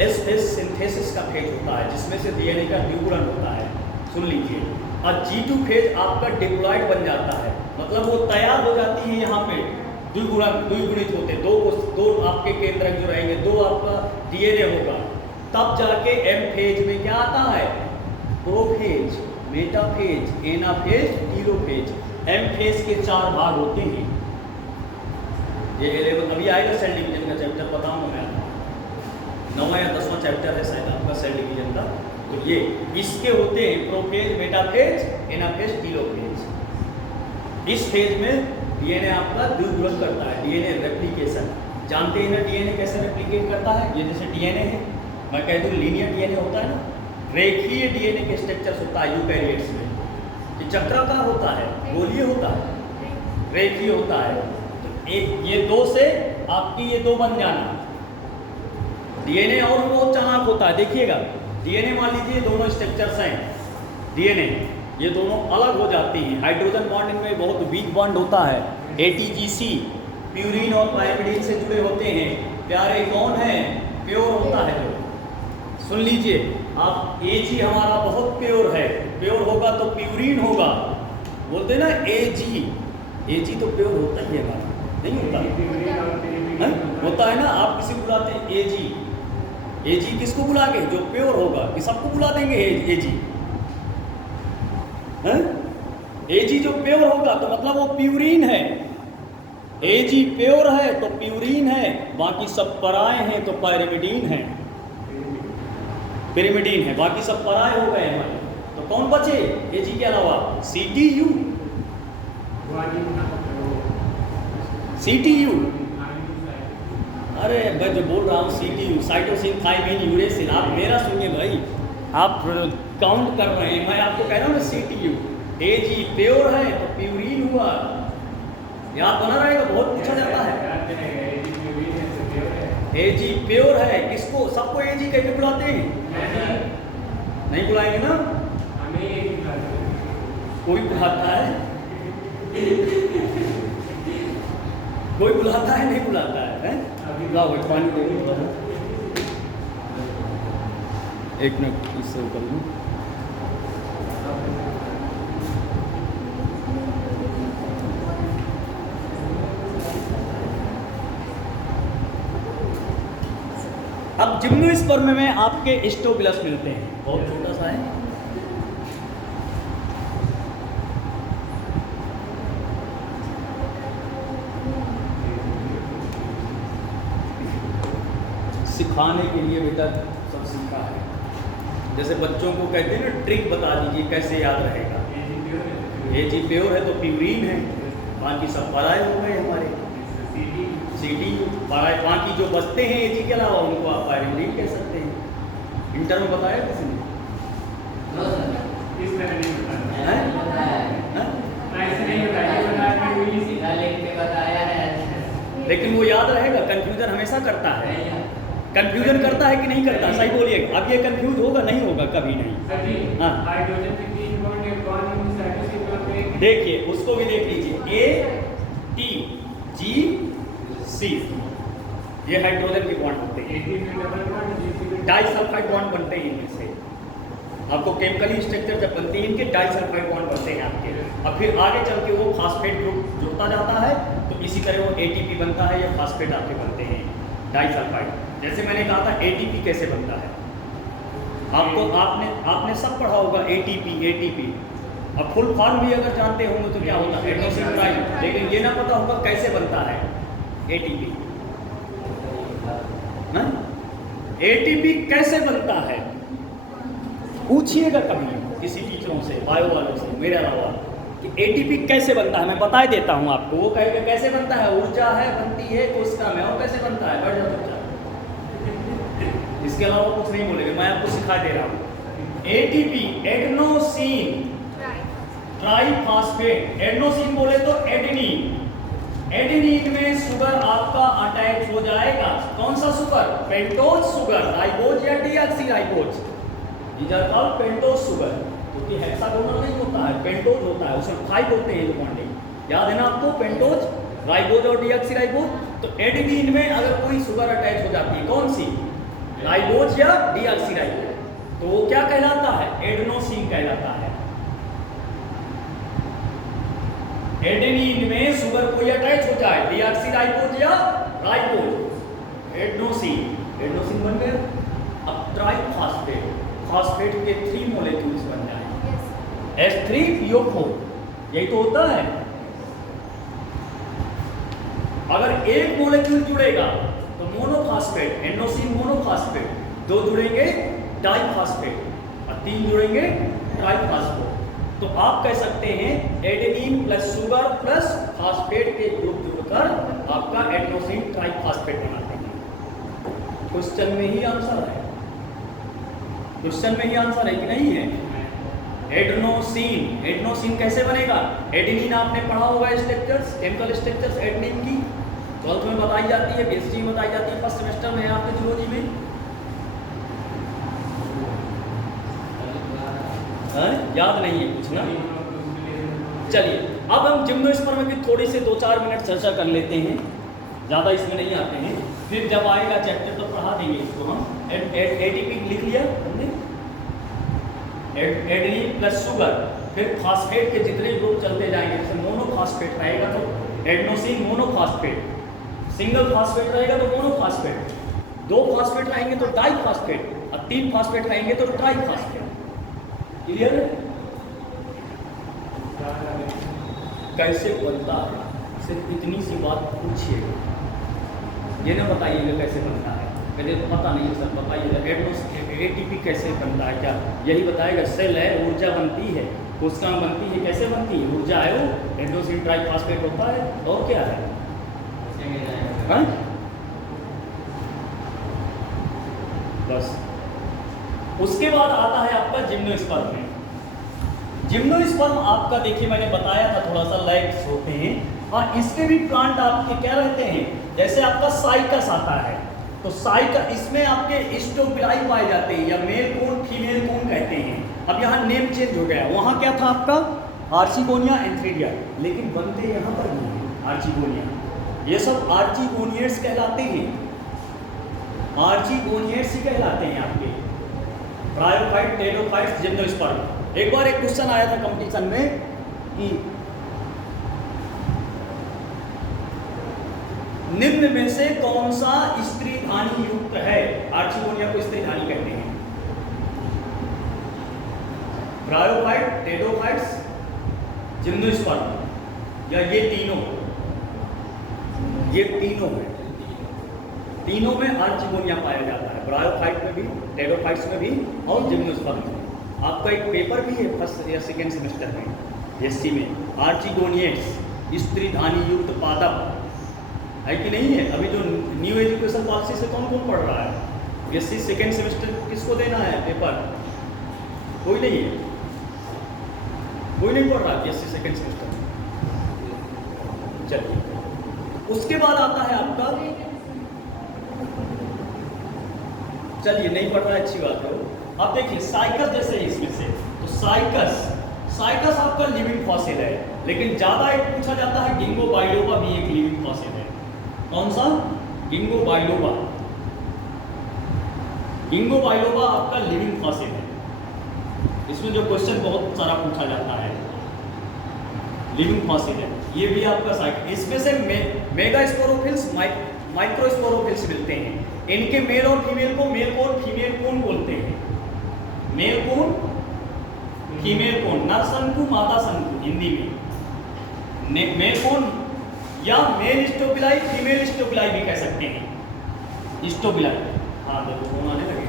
एस फेज सिंथेसिस का फेज होता है, जिसमें से डीएनए का द्विगुणन होता है, सुन लीजिए। और G2 फेज आपका डिप्लॉयड बन जाता है, मतलब वो तैयार हो जाती है, यहाँ पे द्विगुणित होते, दो आपके केंद्रक जो रहेंगे, 2 आपका डीएनए होगा। तब जाके एम फेज में क्या आता है, prophase, metaphase, anaphase, telophase. M phase के 4 भाग होते हैं। ये 11 अभी आएगा सेल डिवीजन का चैप्टर, बताऊंगा मैं आपको, 9वां या 10वां चैप्टर है शायद आपका सेल डिवीजन का। तो ये इसके होते हैं प्रोफेज, मेटाफेज, एनाफेज, टीलोफेज। इस फेज में डीएनए आपका द्विगुणन करता है, डीएनए रेप्लिकेशन। जानते हैं ना डीएनए कैसे रेप्लिकेट करता है, ये जैसे डीएनए है, मैं कह दूँ लीनियर डीएनए होता है ना, रेखीय डीएनए के स्ट्रक्चर्स होता है यूकैरियोट्स में, कि चक्राकार होता है, गोलीय होता है, रेखीय होता है। तो एक ये 2 से आपकी ये 2 बन जाना। डीएनए और बहुत चालाक होता है, देखिएगा डीएनए मान लीजिए दोनों स्ट्रक्चर्स हैं, डीएनए ये दोनों अलग हो जाती हैं। हाइड्रोजन बॉन्ड इनमें बहुत वीक बॉन्ड होता है, ATGC प्यूरिन और पाइरिमिडीन से जुड़े होते हैं। प्यारे कौन है, प्योर होता है जो, सुन लीजिए आप, AG हमारा बहुत प्योर है, प्योर होगा तो प्यूरिन होगा, बोलते ना AG तो प्योर होता ही है हमारा, नहीं होता है? होता है ना, आप किसी को बुलाते हैं AG किसको बुलाएंगे, जो प्योर होगा, कि सबको बुला देंगे AG है? AG जो प्योर होगा तो मतलब वो प्यूरिन है। AG प्योर है तो प्यूरिन है, बाकी सब पराए हैं तो पायरिमिडीन है, पिरिमिडीन है, बाकी सब पराए हो गए हमारे। तो कौन बचे AG के अलावा, CTU। अरे मैं जो बोल रहा हूँ CTU, साइटोसिन, थाइमिन, यूरेसिल। आप मेरा सुनिए भाई, आप काउंट कर रहे हैं, मैं आपको कह रहा हूँ ना CTU। AG प्योर है तो प्यूरिन हुआ, याद बना रहेगा, बहुत पूछा जाता है। AG प्योर है, किसको, सबको AG कह के बुलाते हैं, नहीं बुलाएंगे ना, कोई बुलाता है, कोई बुलाता है, नहीं बुलाता है? लाओ पानी दे दो, एक मिनट इससे कर लूँ। अब जिम्नोस्पर्म में आपके स्टोबिलस मिलते हैं, बहुत छोटा सा है। सिखाने के लिए बेटा सब सीखा है, जैसे बच्चों को कहते हैं ना ट्रिक बता दीजिए कैसे याद रहेगा। AG प्योर है तो प्यूरिन है, बाकी सब पराए हो गए हमारे, CTU पराए, बाकी जो बचते हैं AG के अलावा उनको आप पायरिमिडीन कह सकते हैं। इंटर में बताया किसी ने? लेकिन वो याद रहेगा, कंफ्यूजन हमेशा करता है। कंफ्यूजन करता है कि नहीं करता, सही बोलिएगा। अब ये कंफ्यूज होगा, नहीं होगा, कभी नहीं। सर जी, हाँ। हाइड्रोजन के 3 बॉन्ड एक बॉन्ड इन साइड से एक देखिए उसको भी देख लीजिए, ATGC, ये हाइड्रोजन के बॉन्ड होते हैं। AT में डबल बॉन्ड, GC में डाइसल्फाइड बॉन्ड बनते हैं इनमें से। आपको केमिकली स्ट्रक्चर जब बनती है इनके, डाइसल्फाइड बॉन्ड बनते हैं आपके। अब फिर आगे चल के वो फास्फेट ग्रुप जुड़ता जाता है, तो इसी तरह वो ATP बनता है या फास्फेट आपके बनते हैं डाइसल्फाइड। जैसे मैंने कहा था ATP कैसे बनता है, आपको आपने सब पढ़ा होगा ATP। अब फुल फॉर्म भी अगर जानते होंगे तो क्या होता है, एडेनोसिन ट्राई, लेकिन ये ना पता होगा कैसे बनता है ATP। हाँ? ATP कैसे बनता है पूछिएगा कभी किसी टीचरों से, बायो वालों से, मेरे अलावा, कि ATP कैसे बनता है। मैं बता देता हूँ आपको, वो कहेगा कैसे बनता है, ऊर्जा है बनती है कोशिका में, और कैसे बनता है, बढ़ जाता ऊर्जा। इसके अलावा कुछ नहीं बोलेगा, मैं आपको सिखा दे रहा हूँ। ATP एडेनोसिन ट्राइफॉस्फेट, एडेनोसिन बोले तो एडेनिन। एडेनिन में शुगर आपका अटैच हो जाएगा। कौन सा शुगर, पेंटोज शुगर, राइबोज या deoxyribose, these are called pentose sugar. क्योंकि हेक्सागोनल नहीं होता है, पेंटोज होता है, उसमें 5 होते हैं जो बॉन्डिंग, याद है ना आपको, पेंटोज, राइबोज और डीऑक्सीराइबोज। तो एडेनिन में अगर कोई शुगर अटैच हो जाती है, कौन सी, राइबोज या डीऑक्सीराइबोज, तो वो क्या कहलाता है, एडेनोसिन कहलाता है। एडेनिन में शुगर कोई अटैच हो जाए, डीऑक्सीराइबोज या राइबोज, एडेनोसिन बन गया। अब ट्राइफॉस्फेट, फॉस्फेट के 3 मॉलिक्यूल्स बन जाएंगे, H3PO4, यही तो होता है। अगर एक मॉलिक्यूल जुड़ेगा तो मोनोफॉस्फेट, एडेनोसिन मोनोफॉस्फेट, 2 जुड़ेंगे डाइफॉस्फेट, और 3 जुड़ेंगे ट्राइफॉस्फेट। तो आप कह सकते हैं adenine plus sugar plus phosphate के ग्रुप जुड़कर आपका एडेनोसिन ट्राइफॉस्फेट बनाते हैं। क्वेश्चन में ही आंसर है, क्वेश्चन में ही आंसर है कि नहीं है। एडेनोसिन, एडेनोसिन कैसे बनेगा, एडेनिन आपने पढ़ा होगा स्ट्रक्चर्स, केमिकल स्ट्रक्चर्स एडेनिन की 12th में बताई जाती है, BSc में बताई जाती है, फर्स्ट सेमेस्टर में आपके जूलॉजी में। याद नहीं है कुछ ना। चलिए अब हम जिम्नोस्पर्म की थोड़ी से 2-4 मिनट चर्चा कर लेते हैं, ज़्यादा इसमें नहीं आते हैं, फिर जब आएगा चैप्टर तो पढ़ा देंगे इसको हम। ATP लिख लिया हमने, एडेनिन प्लस शुगर, फिर फास्फेट के जितने ग्रुप चलते जाएंगे, जैसे मोनोफॉस्फेट रहेगा तो एडेनोसिन मोनोफॉस्फेट, सिंगल फॉस्फेट रहेगा तो मोनोफॉस्फेट, 2 फॉस्फेट रहेंगे तो डाइफॉस्फेट, और 3 फॉस्फेट रहेंगे तो ट्राइफॉस्फेट। क्लियर है? कैसे बनता है, सिर्फ इतनी सी बात पूछिएगा, ये ना बताइएगा कैसे बनता है, कहते तो पता नहीं है सर, बताइएगा। ATP कैसे बनता है, क्या यही बताएगा, सेल है, ऊर्जा बनती है, कोशिका बनती है, कैसे बनती है, ऊर्जा है, वो एडेनोसिन ट्राइफॉस्फेट होता है, और क्या है। हाँ? बस उसके बाद आता है आपका जिम्नोस्पर्म। जिम्नोस्पर्म आपका देखिए मैंने बताया था थोड़ा सा लेग्स होते हैं, और इसके भी प्लांट आपके क्या रहते हैं, जैसे आपका साइकस आता है, तो साइकस इसमें आपके स्टोपिलाई पाए जाते हैं, या मेल कोन फीमेल कोन कहते हैं। अब यहाँ नेम चेंज हो गया, वहाँ क्या था आपका आर्चिगोनिया एंथ्रीडिया, लेकिन बनते यहाँ पर नहीं है आर्चिगोनिया, ये सब आर्चिगोनियर्स कहलाते हैं, आर्चिगोनियर्स ही कहलाते हैं आपके। Bryophyte, pteridophytes, gymnosperm. एक बार एक क्वेश्चन आया था कंपटीशन में कि निम्न में से कौन सा स्त्रीधानी युक्त है, आर्चिगोनिया को स्त्रीधानी कहते हैं, ब्रायोफाइट, टेरोफाइट्स, जिम्नोस्पर्म, या ये तीनों है। तीनों में आर्चिगोनिया पाया जाता है, ब्रायोफाइट में भी, टेरोफाइट्स में भी, और जिम्नोस्पर्म में। आपका एक पेपर भी है फर्स्ट या सेकेंड सेमेस्टर में BSc में, आर्चिगोनियस, स्त्रीधानी युक्त पादप, है कि नहीं है। अभी जो न्यू एजुकेशन पॉलिसी से कौन कौन पढ़ रहा है, BSc सेकेंड सेमेस्टर किसको देना है पेपर, कोई नहीं है, कोई नहीं पढ़ रहा BSc सेकेंड सेमेस्टर। चलिए उसके बाद आता है आपका चलिए नहीं पढ़ रहा है, अच्छी बात है। अब देखिए साइकस जैसे इसमें से, तो साइकस आपका लिविंग फॉसिल है, लेकिन ज़्यादा एक पूछा जाता है गिंगो बाइलोबा भी एक लिविंग फॉसिल है। कौन सा? गिंगो बाइलोबा। गिंगो बाइलोबा आपका लिविंग फॉसिल है। इसमें जो क्वेश्चन बहुत सारा पूछा जाता है, लिविंग फॉसिल है, ये भी आपका साइकस। इसमें से मेगा स्पोरोफिल्स, माइक्रो स्पोरोफिल्स मिलते हैं। इनके मेल और फीमेल को मेल कोन फीमेल कोन बोलते हैं। मेल कोन फीमेल कोन, नर शंकु मादा शंकु हिंदी में। मेल कोन या मेल स्टोबिलाई फीमेल स्टोबिलाई भी कह सकते हैं। स्टोबिलाई, हाँ देखो फोन आने लगे।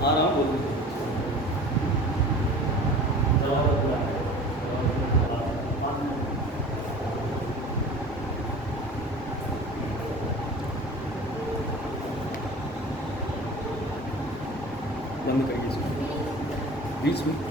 आ रहा हूँ, बोलो। बंद करिए इसको बीच में।